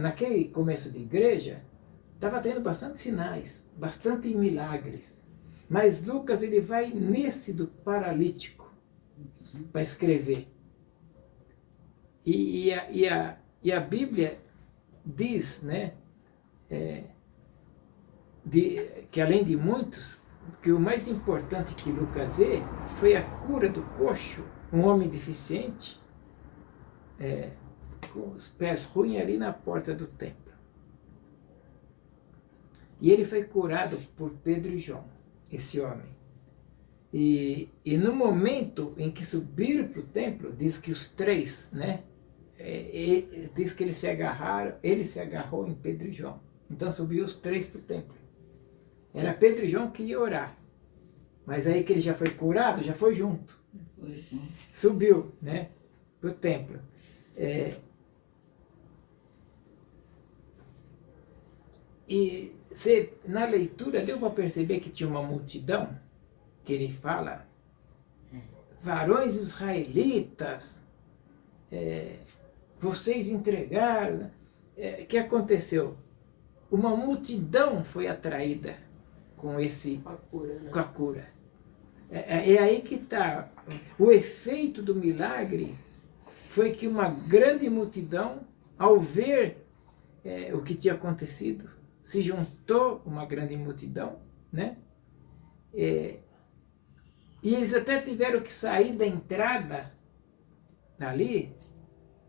Naquele começo de igreja, estava tendo bastante sinais, bastante milagres. Mas Lucas, ele vai nesse do paralítico para escrever. E a Bíblia diz, né, que além de muitos, que o mais importante que Lucas vê foi a cura do coxo, um homem deficiente, com os pés ruins ali na porta do templo. E ele foi curado por Pedro e João, esse homem. E no momento em que subiram para o templo, diz que os 3, né, diz que ele se agarrou em Pedro e João. Então subiu os três para o templo. Era Pedro e João que ia orar. Mas aí que ele já foi curado, já foi junto. Subiu, né, para o templo. E na leitura deu para perceber que tinha uma multidão, que ele fala, varões israelitas, vocês entregaram. O que aconteceu? Uma multidão foi atraída com a cura. É aí que está. O efeito do milagre foi que uma grande multidão, ao ver o que tinha acontecido, se juntou uma grande multidão, né? E eles até tiveram que sair da entrada dali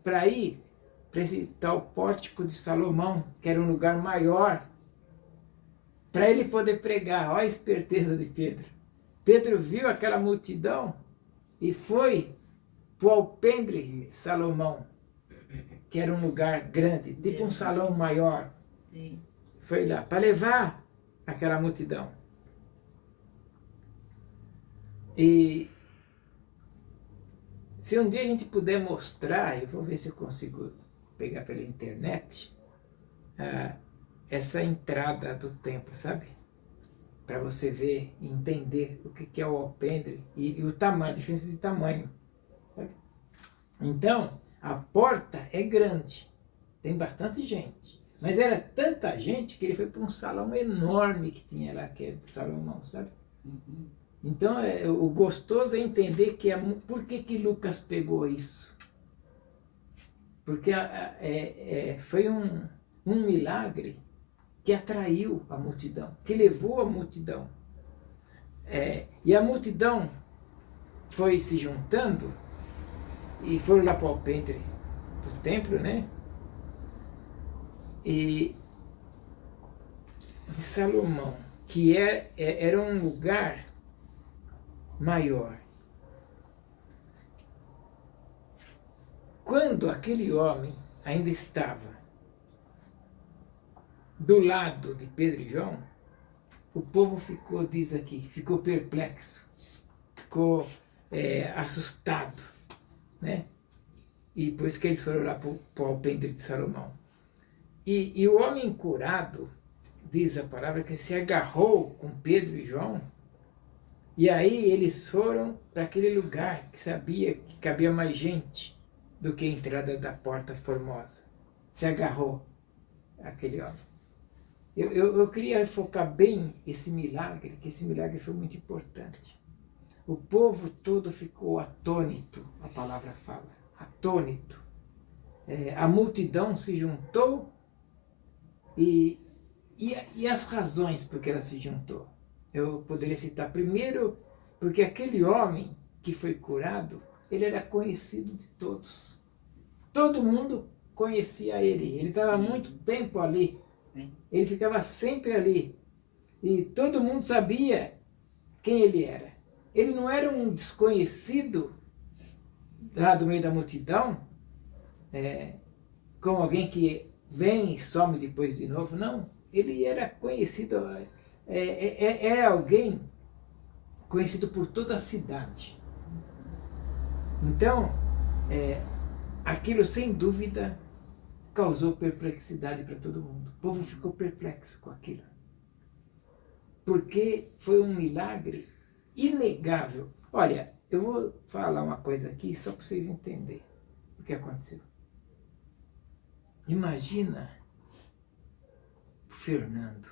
para ir para esse tal pórtico de Salomão, que era um lugar maior, para ele poder pregar. Olha a esperteza de Pedro. Pedro viu aquela multidão e foi para o alpendre de Salomão, que era um lugar grande, tipo um salão maior. Sim. Foi lá para levar aquela multidão. E se um dia a gente puder mostrar, eu vou ver se eu consigo pegar pela internet, essa entrada do templo, sabe? Para você ver e entender o que é o alpendre e o tamanho, a diferença de tamanho. Sabe? Então, a porta é grande, tem bastante gente. Mas era tanta gente que ele foi para um salão enorme que tinha lá, que é de Salomão, sabe? Uhum. Então, o gostoso é entender por que Lucas pegou isso. Porque foi um milagre que atraiu a multidão, que levou a multidão. E a multidão foi se juntando e foram lá para o alpendre do templo, né? E de Salomão, que era um lugar maior. Quando aquele homem ainda estava do lado de Pedro e João, o povo ficou, diz aqui, ficou perplexo, ficou assustado, né? E por isso que eles foram lá para o alpendre de Salomão. E o homem curado, diz a palavra, que se agarrou com Pedro e João, e aí eles foram para aquele lugar que sabia que cabia mais gente do que a entrada da porta formosa. Se agarrou aquele homem. Eu queria focar bem esse milagre, que esse milagre foi muito importante. O povo todo ficou atônito, a palavra fala, atônito. A multidão se juntou e as razões por que ela se juntou. Eu poderia citar primeiro, porque aquele homem que foi curado, ele era conhecido de todos. Todo mundo conhecia ele. Ele estava muito tempo ali. Ele ficava sempre ali. E todo mundo sabia quem ele era. Ele não era um desconhecido lá do meio da multidão, como alguém que vem e some depois de novo. Não. Ele era conhecido, é alguém conhecido por toda a cidade. Então, aquilo sem dúvida causou perplexidade para todo mundo. O povo ficou perplexo com aquilo. Porque foi um milagre inegável. Olha, eu vou falar uma coisa aqui só para vocês entenderem o que aconteceu. Imagina o Fernando.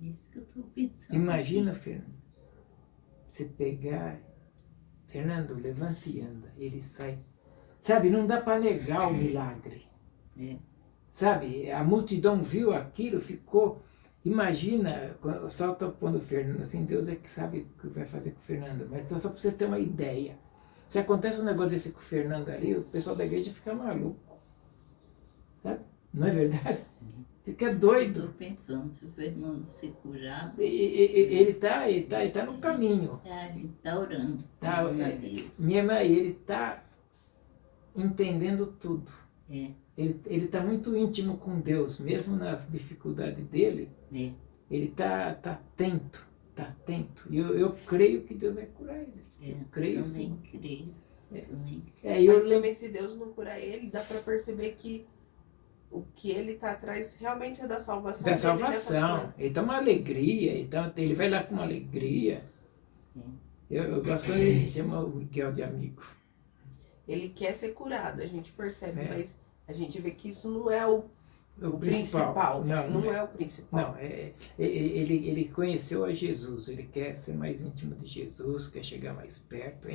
Isso que eu estou pensando. Imagina, Fernando, você pegar, Fernando, levanta e anda, ele sai. Sabe, não dá para negar o milagre. Sabe, a multidão viu aquilo, ficou. Imagina, só estou pondo o Fernando assim, Deus é que sabe o que vai fazer com o Fernando, mas só para você ter uma ideia. Se acontece um negócio desse com o Fernando ali, o pessoal da igreja fica maluco. Sabe? Não é verdade? Fica doido. Estou pensando, se o Fernando ser curado. Ele tá no caminho. Ele está orando. Tá, orando a Deus. minha irmã, ele está entendendo tudo. É, Ele está muito íntimo com Deus, mesmo nas dificuldades dele. é. Ele está atento, está atento. E eu creio que Deus vai curar ele. Eu creio Também sim. creio. Também. E eu Mas lembro. também, se Deus não curar ele, dá pra perceber que o que ele tá atrás realmente é da salvação. Da dele, né, salvação. pastor? Ele está uma alegria, então ele vai lá com uma alegria. Eu gosto quando ele chama o Miguel de amigo. Ele quer ser curado, a gente percebe, É. mas a gente vê que isso não é o O principal. Não é o principal. Não, ele conheceu a Jesus, ele quer ser mais íntimo de Jesus, quer chegar mais perto.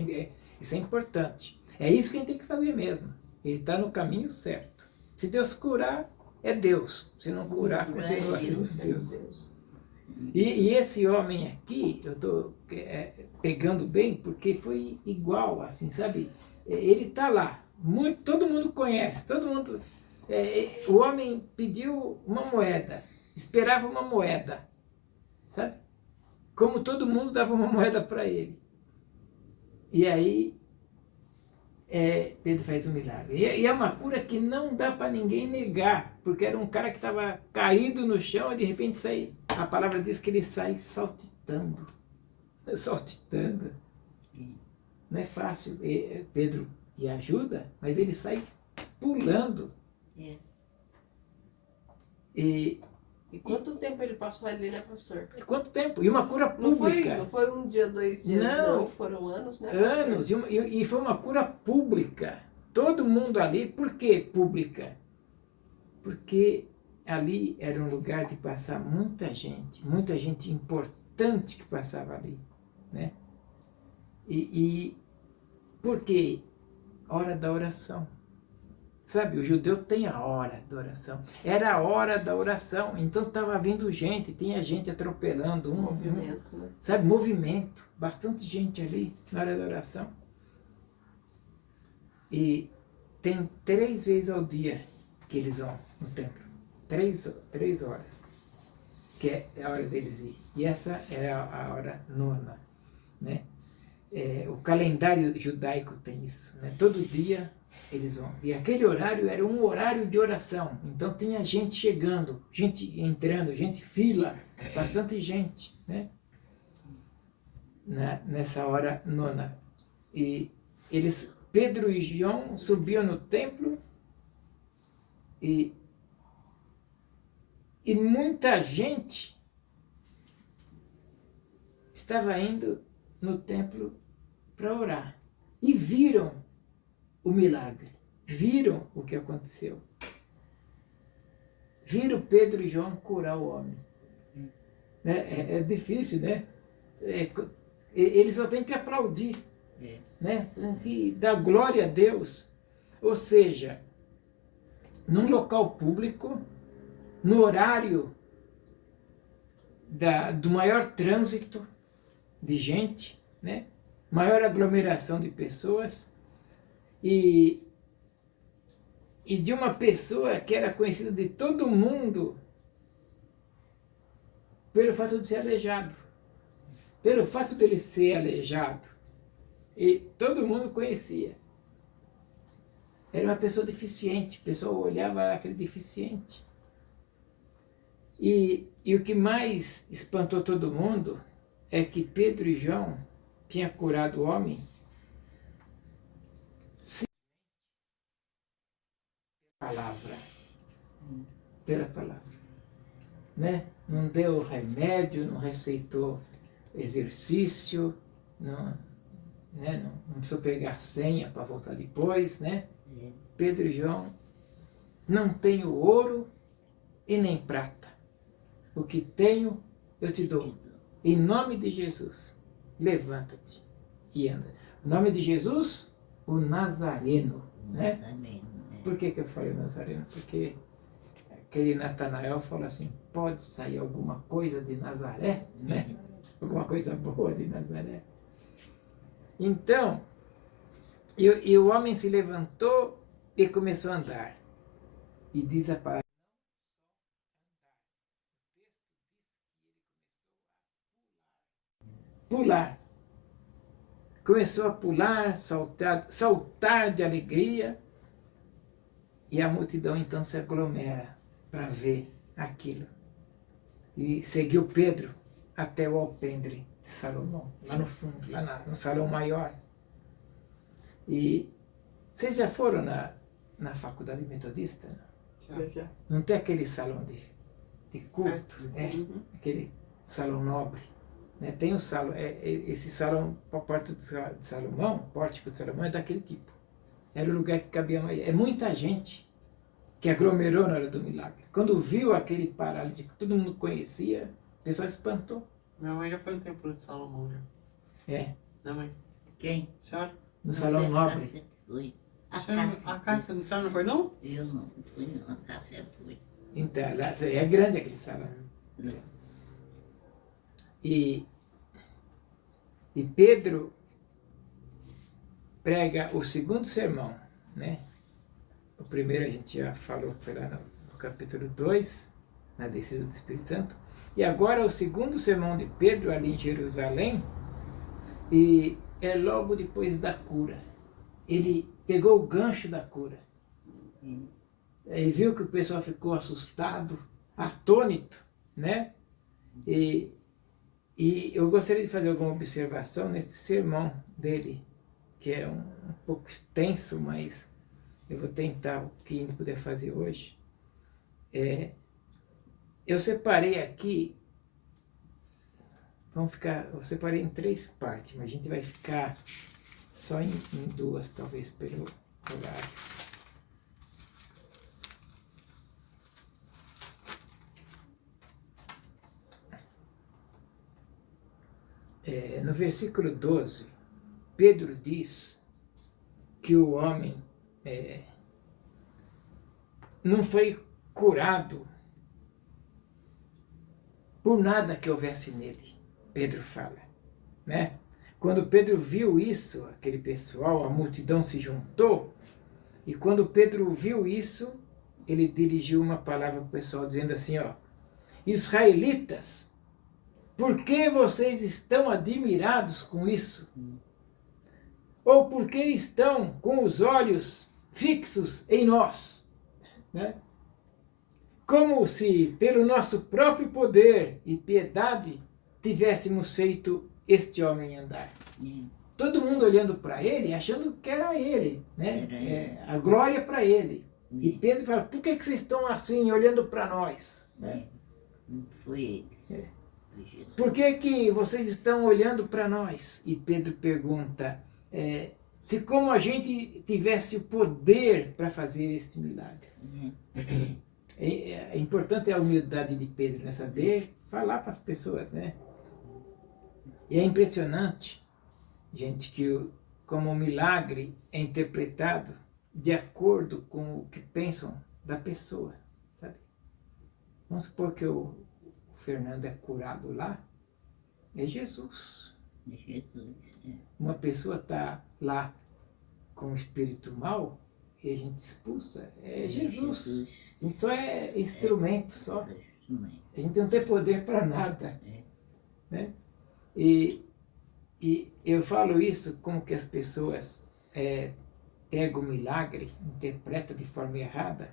Isso é importante. É isso que a gente tem que fazer mesmo. Ele está no caminho certo. Se Deus curar, é Deus. Se não curar, Curar continua é sendo Deus. Deus. E esse homem aqui, eu estou pegando bem, porque foi igual, assim, sabe? Ele está lá, todo mundo conhece, todo mundo. O homem pediu uma moeda, esperava uma moeda, sabe? Como todo mundo dava uma moeda para ele. E aí, Pedro faz um milagre. E é uma cura que não dá para ninguém negar, porque era um cara que estava caído no chão e de repente sai. A palavra diz que ele sai saltitando. Saltitando. Não é fácil. Pedro lhe ajuda, mas ele sai pulando. É. E quanto tempo ele passou ali, né, pastor? quanto tempo? E uma cura Não pública. foi um dia, 2 dias, Não. foram anos, né, pastor? Anos. E foi uma cura pública. Todo mundo ali. Por que pública? Porque ali era um lugar de passar muita gente importante que passava ali, né? E por quê? Hora da oração. Sabe, o judeu tem a hora da oração. Era a hora da oração, então estava vindo gente, tinha gente atropelando Movimento, né? sabe, movimento, bastante gente ali na hora da oração. E tem 3 vezes ao dia que eles vão no templo. 3 horas, que é a hora deles ir. E essa é a hora 9ª, né? O calendário judaico tem isso, né? Todo dia eles vão. E aquele horário era um horário de oração. Então tinha gente chegando, gente entrando, gente fila, bastante gente, né? Nessa hora 9ª. E Pedro e João subiam no templo e muita gente estava indo no templo para orar. E viram o milagre. Viram o que aconteceu. Viram Pedro e João curar o homem. É difícil, né? Eles só têm que aplaudir. Né? Tem que dar glória a Deus. Ou seja, num local público, no horário do maior trânsito de gente, né? Maior aglomeração de pessoas, e de uma pessoa que era conhecida de todo mundo pelo fato de ser aleijado. Pelo fato dele ser aleijado. E todo mundo conhecia. Era uma pessoa deficiente, o pessoal olhava aquele deficiente. E o que mais espantou todo mundo é que Pedro e João tinham curado o homem pela palavra. Né? Não deu remédio, não receitou exercício, não precisou pegar senha para voltar depois, né? Pedro e João, não tenho ouro e nem prata. O que tenho, eu te dou. Em nome de Jesus, levanta-te e anda. O nome de Jesus, o Nazareno. Né? Por que eu falei Nazareno? Porque aquele Natanael falou assim, pode sair alguma coisa de Nazaré? Né? Alguma coisa boa de Nazaré? Então, e o homem se levantou e começou a andar. E diz a palavra, pular. Começou a pular, saltar de alegria. E a multidão então se aglomera para ver aquilo. E seguiu Pedro até o alpendre de Salomão, lá no fundo, lá no salão maior. E vocês já foram na faculdade metodista? Já. Não tem aquele salão de culto? Festa. É, aquele salão nobre. Né? Tem o salão, esse salão, a porta de Salomão, o pórtico de Salomão é daquele tipo. Era o lugar que cabia mais. É muita gente que aglomerou na hora do milagre. Quando viu aquele paralítico que todo mundo conhecia, o pessoal espantou. Minha mãe já foi no templo de Salomão, já. É, Minha mãe. Quem? Senhora? no Não salão foi a nobre. Cássia que foi. A Senhora, Cássia. a Cássia, a senhora não foi, não? Eu não fui, não. A Cássia foi. Então, lá, é grande aquele salão. E Pedro prega o segundo sermão, né? O primeiro a gente já falou, foi lá no capítulo 2, na descida do Espírito Santo. E agora o segundo sermão de Pedro ali em Jerusalém, e é logo depois da cura. Ele pegou o gancho da cura. E viu que o pessoal ficou assustado, atônito, né? E eu gostaria de fazer alguma observação nesse sermão dele, que é um pouco extenso, mas eu vou tentar o que a gente puder fazer hoje. Eu separei aqui, eu separei em 3 partes, mas a gente vai ficar só em 2, talvez, pelo horário. No versículo 12, Pedro diz que o homem não foi curado por nada que houvesse nele. Pedro fala, né? Quando Pedro viu isso, aquele pessoal, a multidão se juntou, e quando Pedro viu isso, ele dirigiu uma palavra para o pessoal dizendo assim, ó, israelitas, por que vocês estão admirados com isso? Ou por que estão com os olhos fixos em nós? Né? Como se, pelo nosso próprio poder e piedade, tivéssemos feito este homem andar. Todo mundo olhando para ele, achando que era ele, né? A glória para ele. E Pedro fala, por que vocês estão assim, olhando para nós? Né? Não foi eles. Por que vocês estão olhando para nós? E Pedro pergunta, se como a gente tivesse o poder para fazer este milagre. É importante a humildade de Pedro, né? Saber falar para as pessoas, né? E é impressionante, gente, que como o milagre é interpretado de acordo com o que pensam da pessoa, sabe? Vamos supor que o Fernando é curado lá, é Jesus. É Jesus. Uma pessoa está lá com o espírito mau e a gente expulsa, é Jesus. A gente só é instrumento, só. A gente não tem poder para nada. Né? E eu falo isso como que as pessoas pegam o milagre, interpretam de forma errada,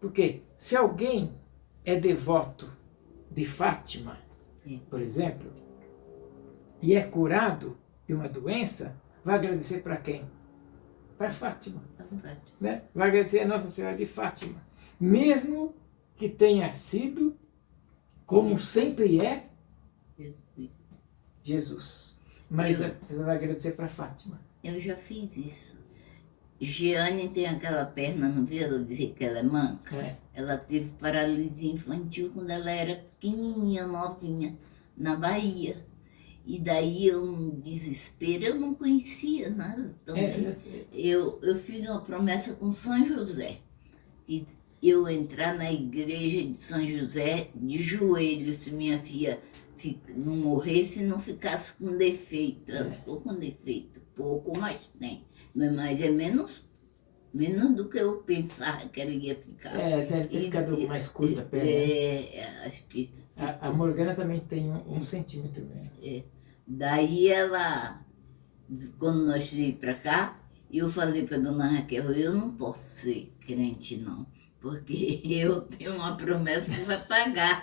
porque se alguém é devoto de Fátima, por exemplo, e é curado de uma doença, vai agradecer para quem? Para Fátima. Né? Vai agradecer a Nossa Senhora de Fátima. Mesmo que tenha sido, como sempre é, Jesus. Mas você vai agradecer para Fátima. Eu já fiz isso. Jeane tem aquela perna, não viu? Ela dizia que ela é manca. Ela teve paralisia infantil quando ela era pequenininha, novinha, na Bahia. E daí eu, no desespero, eu não conhecia nada. Então, eu fiz uma promessa com São José. E eu entrar na igreja de São José de joelhos, se minha filha não morresse e não ficasse com defeito. Ela ficou com defeito, pouco, mas tem. Mas é menos do que eu pensava que ela ia ficar. Deve ter ficado mais curta a perna. Acho que... A Morgana também tem 1 centímetro menos. Daí ela, quando nós viemos para cá, E eu falei para dona Raquel, eu não posso ser crente não, porque eu tenho uma promessa que vai pagar.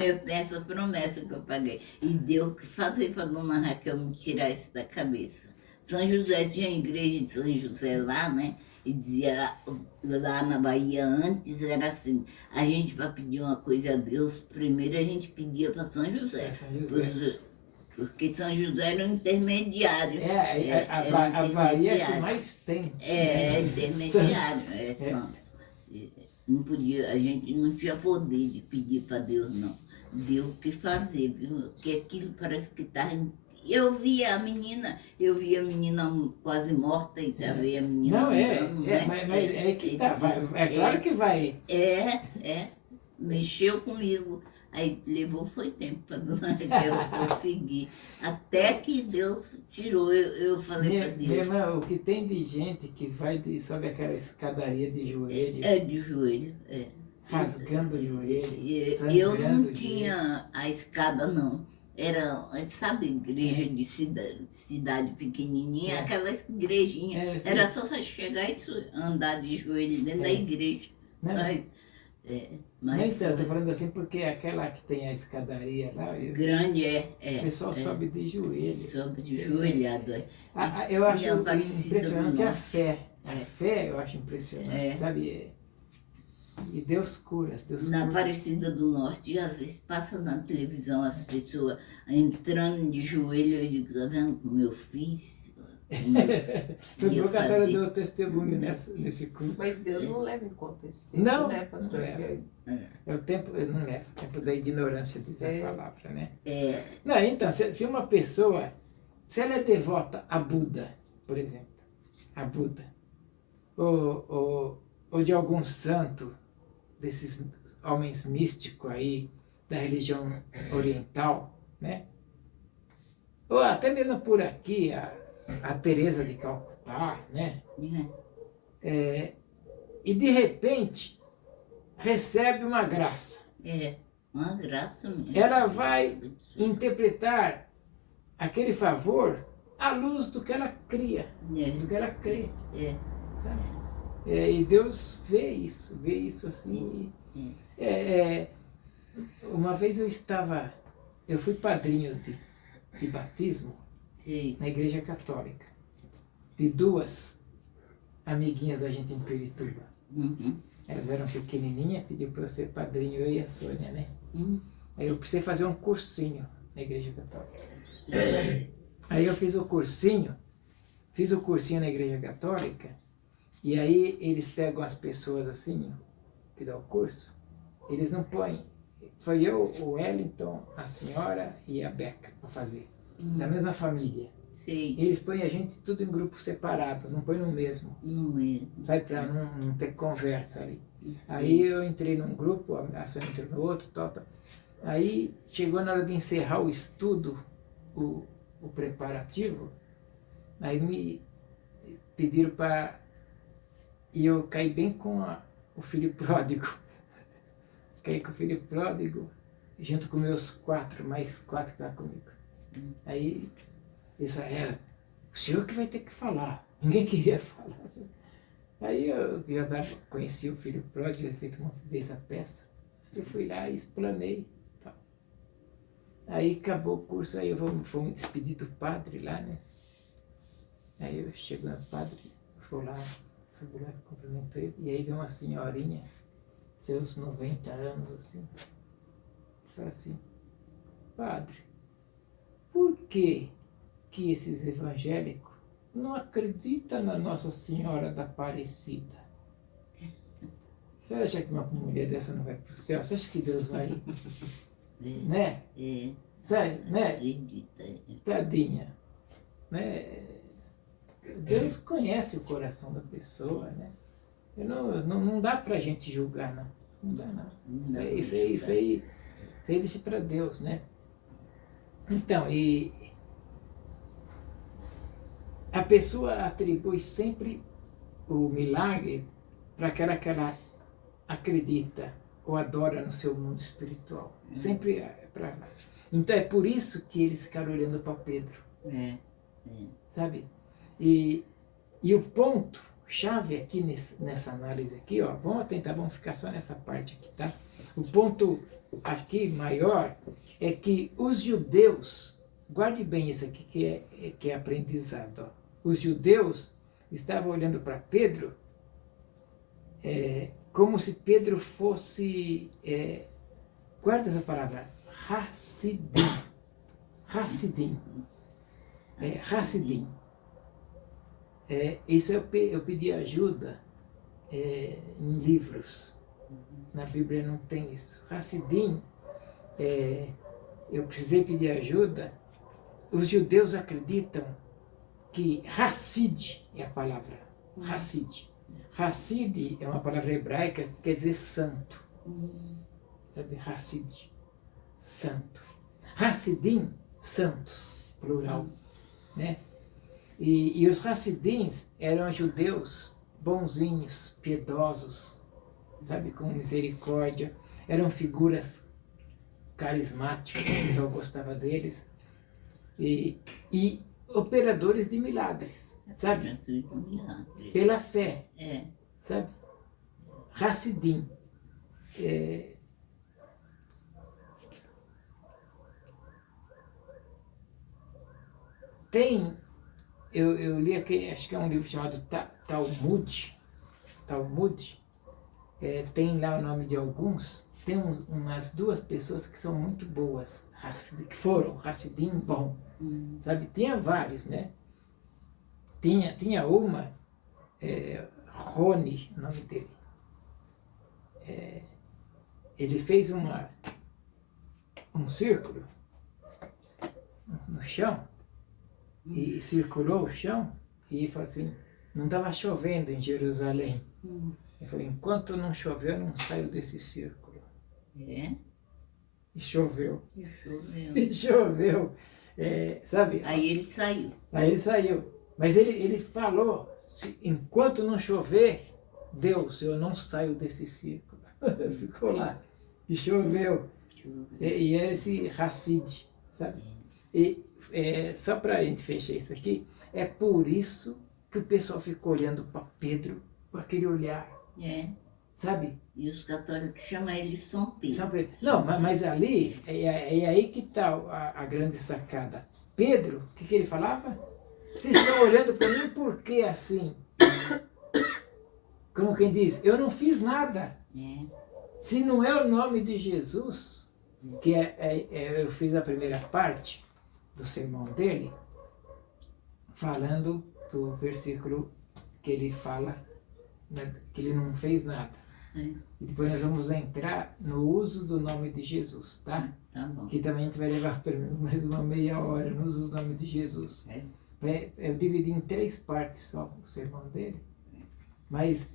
Eu tenho essa promessa que eu paguei. E deu que fazer para dona Raquel me tirar isso da cabeça. São José, tinha a igreja de São José lá, né? E dizia, lá na Bahia antes era assim, a gente para pedir uma coisa a Deus, primeiro a gente pedia para São José. São José. Porque São José era um intermediário. A Bahia é que mais tem. Intermediário. Não podia, a gente não tinha poder de pedir para Deus, não. Deu o que fazer, viu? Porque aquilo parece que estava. Eu via a menina quase morta e também a menina andando, né? Mas é que tá, claro que vai. Mexeu comigo. Aí levou, foi tempo para dona Raquel conseguir. Até que Deus tirou, eu falei para Deus. Minha irmã, o que tem de gente que vai sobe aquela escadaria de joelho. De joelho, rasgando o joelho. Eu não tinha a escada, não. Era, sabe, igreja de cidade pequenininha, aquela igrejinha. Era só você chegar e andar de joelho dentro da igreja. Não, Mas então, eu tô falando assim porque aquela que tem a escadaria lá. Grande o pessoal sobe de joelho. Sobe de joelhado. Eu acho impressionante a fé. A fé eu acho impressionante, sabe? E Deus cura, Na Aparecida do Norte, às vezes passa na televisão as pessoas entrando de joelho, eu digo, tá vendo como eu fiz? Foi bom que a senhora deu testemunho nesse culto. Mas Deus não leva em conta esse tempo, Não, né, pastor? não leva. É o tempo, não leva, o tempo da ignorância, diz a palavra, né? É. Não, então, se uma pessoa, se ela é devota a Buda, por exemplo, a Buda, ou de algum santo, desses homens místicos aí, da religião oriental, né? Ou até mesmo por aqui, a Teresa de Calcutá, né? E de repente recebe uma graça. Uma graça mesmo. Ela vai interpretar aquele favor à luz do que ela cria, do que ela crê. Sabe? E Deus vê isso assim. Uma vez eu fui padrinho de batismo na igreja católica, de duas amiguinhas da gente em Pirituba. Elas eram pequenininhas, pediu para eu ser padrinho, eu e a Sônia, né? Aí eu precisei fazer um cursinho na igreja católica. Aí eu fiz o cursinho na igreja católica, e aí eles pegam as pessoas assim, que dão o curso, eles não põem. Foi eu, o Wellington, a senhora e a Beca para fazer, da mesma família. Sim. Eles põem a gente tudo em grupo separado, não põem no mesmo. Sabe, para não ter conversa ali. Sim. Aí eu entrei num grupo, a Sônia entrou no outro, tal. Aí chegou na hora de encerrar o estudo, o preparativo, aí me pediram para... E eu caí bem com o filho pródigo. Caí com o filho pródigo, junto com meus mais quatro que estavam comigo. Aí eles falaram, o senhor que vai ter que falar. Ninguém queria falar. Aí eu já conheci o filho pródigo, tinha feito uma vez a peça. Eu fui lá e explanei. Tá. Aí acabou o curso, aí fomos me despedir do padre lá, né? Aí eu chego no padre, fui lá, subi lá, cumprimentou ele, e aí veio uma senhorinha, seus 90 anos, assim, fala assim, padre, por que esses evangélicos não acreditam na Nossa Senhora da Aparecida? Você acha que uma mulher dessa não vai para o céu? Você acha que Deus vai? Né? Sério, né? Tadinha. Né? Deus conhece o coração da pessoa, né? Não dá pra gente julgar, não. Não dá, não. Isso aí deixa para Deus, né? Então, e a pessoa atribui sempre o milagre para aquela que ela acredita ou adora no seu mundo espiritual. Sempre é para lá. Então é por isso que eles ficaram olhando para Pedro. Sabe? E E o ponto chave aqui nessa análise aqui, ó, vamos ficar só nessa parte aqui, tá? O ponto aqui maior é que os judeus, guarde bem isso aqui que é aprendizado, ó. Os judeus estavam olhando para Pedro como se Pedro fosse, guarda essa palavra, Hassidim. Hassidim. Hassidim. Isso eu pedi ajuda em livros. Na Bíblia não tem isso. Hassidim, eu precisei pedir ajuda. Os judeus acreditam que Hassid é a palavra. Hassid. Hassid é uma palavra hebraica que quer dizer santo. Sabe? Hassid. Santo. Hassidim, santos, plural. Né? E os Hassidins eram judeus bonzinhos, piedosos, sabe, com misericórdia. Eram figuras carismáticas, o pessoal gostava deles. E operadores de milagres, sabe? Pela fé, sabe? Hassidim. Tem, eu li aqui, acho que é um livro chamado Talmud, tem lá o nome de alguns, tem umas 2 pessoas que são muito boas, que foram Hassidim bom, sabe? Tinha vários, né? Tinha uma, Rony, o nome dele, ele fez um círculo no chão, e circulou o chão, e falou assim, não estava chovendo em Jerusalém. Ele falou, enquanto não chover, eu não saio desse círculo. E choveu. E choveu. Sabe? Aí ele saiu. Mas ele falou, enquanto não chover, Deus, eu não saio desse círculo. Ficou lá. E choveu. E era esse Hassid, sabe? Só para a gente fechar isso aqui, é por isso que o pessoal ficou olhando para Pedro, com aquele olhar, sabe? E os católicos chamam ele São Pedro. São Pedro. Não, mas ali, é aí que está a grande sacada. Pedro, o que ele falava? Vocês estão olhando para mim por que assim? Como quem diz, eu não fiz nada. Se não é o nome de Jesus, que eu fiz a primeira parte do sermão dele, falando do versículo que ele fala, né, que ele não fez nada. E depois nós vamos entrar no uso do nome de Jesus, tá? Tá bom. Que também a gente vai levar pelo menos mais uma meia hora no uso do nome de Jesus. Eu dividi em 3 partes só o sermão dele. Mas,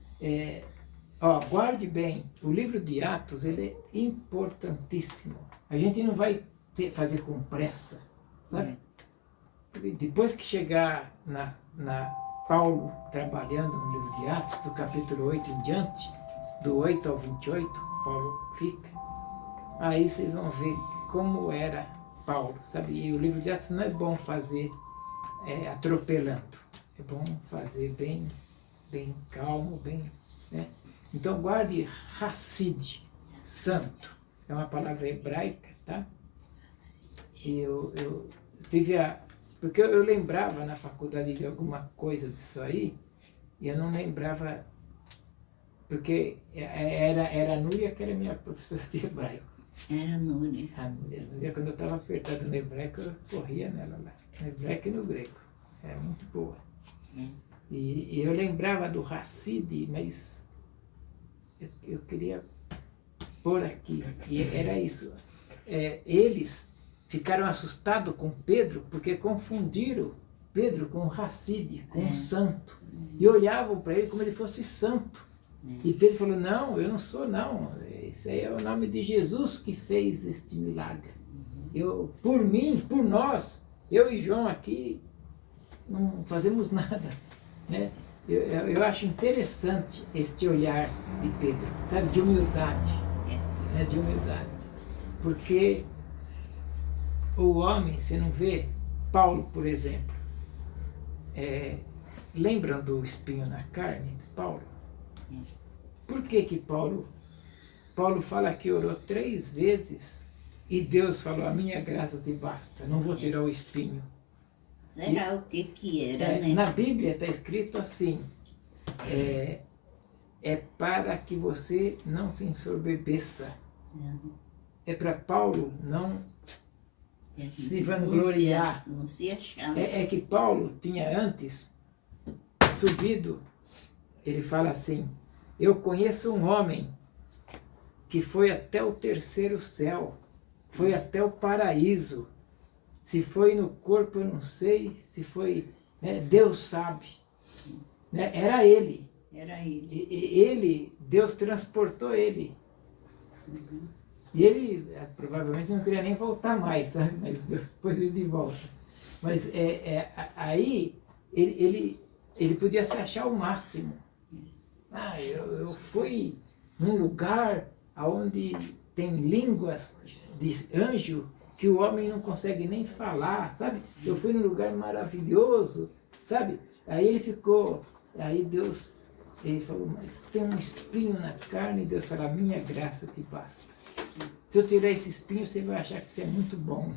guarde bem, o livro de Atos, ele é importantíssimo. A gente não vai fazer com pressa, sabe? Depois que chegar na Paulo trabalhando no livro de Atos, do capítulo 8 em diante, do 8 ao 28, Paulo fica. Aí vocês vão ver como era Paulo, sabe? E o livro de Atos não é bom fazer atropelando. É bom fazer bem calmo, né? Então guarde Hassid, santo. É uma palavra hebraica, tá? E eu tive porque eu lembrava na faculdade de alguma coisa disso aí, e eu não lembrava, porque era a Núria que era minha professora de hebraico. Era Núria. A Núria, quando eu estava apertado no hebraico, eu corria nela lá, no hebraico e no grego. Era muito boa. E eu lembrava do Hassid, mas eu queria pôr aqui, e era isso. Eles ficaram assustados com Pedro, porque confundiram Pedro com o Hassid, com um santo. E olhavam para ele como ele fosse santo. E Pedro falou, não, eu não sou não. Esse aí é o nome de Jesus que fez este milagre. Por mim, por nós, eu e João aqui, não fazemos nada. Né? Eu acho interessante este olhar de Pedro, sabe, de humildade. Né? De humildade. Porque o homem, você não vê, Paulo, por exemplo, lembram do espinho na carne de Paulo? Por que Paulo fala que orou 3 vezes e Deus falou, a minha graça te basta, não vou tirar o espinho. Será o que era, né? Na Bíblia está escrito assim, é para que você não se ensoberbeça. É para Paulo não se vangloriar. Não se achar. É que Paulo tinha antes subido, ele fala assim, eu conheço um homem que foi até o 3º céu, foi até o paraíso. Se foi no corpo eu não sei, se foi, né, Deus sabe. Né? Era ele. Era ele. Ele, Deus transportou ele. E ele provavelmente não queria nem voltar mais, sabe? Mas depois ele de volta. Mas aí ele podia se achar o máximo. Eu fui num lugar onde tem línguas de anjo que o homem não consegue nem falar, sabe? Eu fui num lugar maravilhoso, sabe? Aí ele ficou, aí Deus, ele falou, mas tem um espinho na carne, e Deus fala, minha graça te basta. Se eu tirar esse espinho, você vai achar que você é muito bom.